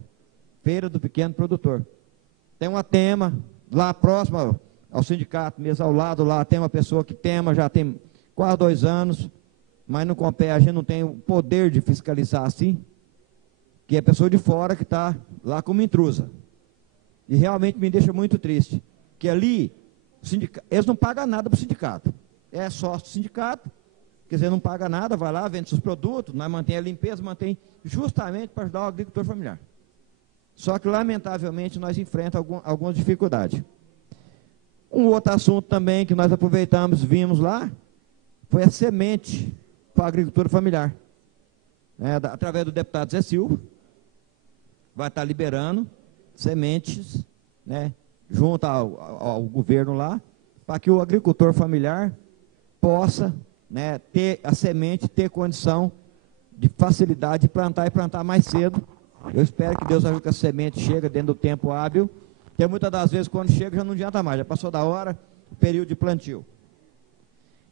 Feira do pequeno produtor. Tem uma tema, lá próxima ao sindicato, mesmo ao lado lá, tem uma pessoa que tema, já tem quase 2 anos, mas no COMPE a gente não tem o poder de fiscalizar assim, que é a pessoa de fora que está lá como intrusa. E realmente me deixa muito triste, que ali, eles não pagam nada para o sindicato. É sócio do sindicato, quer dizer, não paga nada, vai lá, vende seus produtos, nós mantém a limpeza, mantém justamente para ajudar o agricultor familiar. Só que, lamentavelmente, nós enfrentamos algumas dificuldades. Um outro assunto também que nós aproveitamos, vimos lá, foi a semente para a agricultura familiar. Através do deputado Zé Silva, vai estar liberando sementes, né, junto ao governo lá, para que o agricultor familiar possa, né, ter a semente, ter condição de facilidade de plantar e plantar mais cedo. Eu espero que Deus ajude que a semente chegue dentro do tempo hábil, porque muitas das vezes quando chega já não adianta mais, já passou da hora o período de plantio.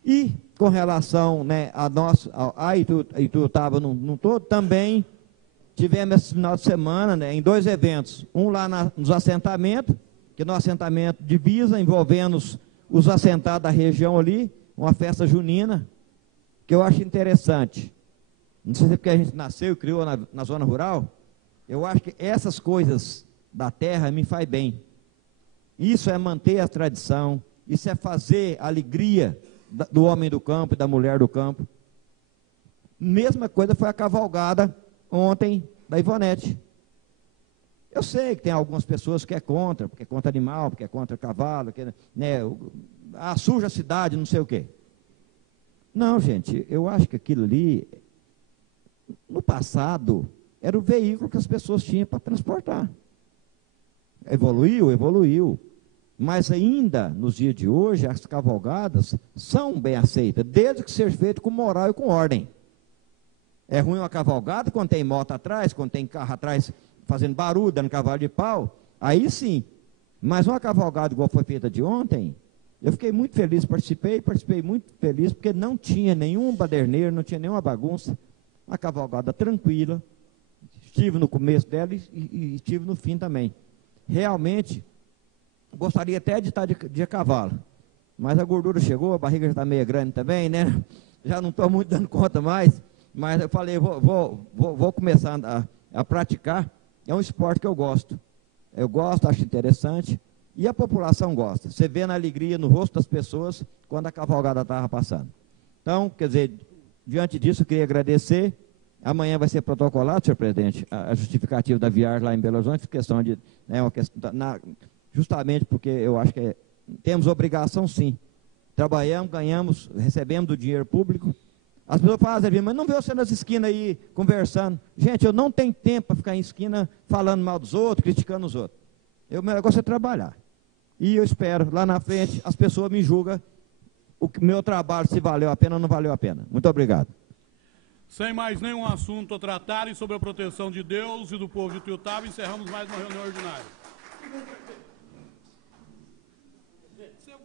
E com relação, né, a Ituiutaba num todo, também tivemos esse final de semana, né, em 2 eventos, um lá nos assentamentos, que no assentamento divisa, envolvendo os assentados da região ali, uma festa junina, que eu acho interessante. Não sei se é porque a gente nasceu e criou na zona rural, eu acho que essas coisas da terra me faz bem. Isso é manter a tradição, isso é fazer a alegria do homem do campo e da mulher do campo. Mesma coisa foi a cavalgada ontem da Ivonete. Eu sei que tem algumas pessoas que é contra, porque é contra animal, porque é contra cavalo, que, né, suja a cidade, não sei o quê. Não, gente, eu acho que aquilo ali, no passado, era o veículo que as pessoas tinham para transportar. Evoluiu, evoluiu. Mas ainda, nos dias de hoje, as cavalgadas são bem aceitas, desde que seja feito com moral e com ordem. É ruim uma cavalgada quando tem moto atrás, quando tem carro atrás fazendo barulho, dando cavalo de pau, aí sim. Mas uma cavalgada igual foi feita de ontem, eu fiquei muito feliz, participei muito feliz, porque não tinha nenhum baderneiro, não tinha nenhuma bagunça, uma cavalgada tranquila, estive no começo dela e estive no fim também. Realmente, gostaria até de estar de cavalo, mas a gordura chegou, a barriga já está meio grande também, né? Já não estou muito dando conta mais, mas eu falei, vou começar a praticar. É um esporte que eu gosto, acho interessante, e a população gosta. Você vê na alegria no rosto das pessoas quando a cavalgada estava passando. Então, quer dizer, diante disso, eu queria agradecer. Amanhã vai ser protocolado, senhor presidente, a justificativa da viagem lá em Belo Horizonte, questão de, né, uma questão, justamente porque eu acho que temos obrigação, sim. Trabalhamos, ganhamos, recebemos do dinheiro público. As pessoas falam, mas não vê você nas esquinas aí conversando. Gente, eu não tenho tempo para ficar em esquina falando mal dos outros, criticando os outros. O meu negócio é trabalhar. E eu espero, lá na frente, as pessoas me julgam o meu trabalho, se valeu a pena ou não valeu a pena. Muito obrigado. Sem mais nenhum assunto a tratar e sobre a proteção de Deus e do povo de Tuiutaba, encerramos mais uma reunião ordinária.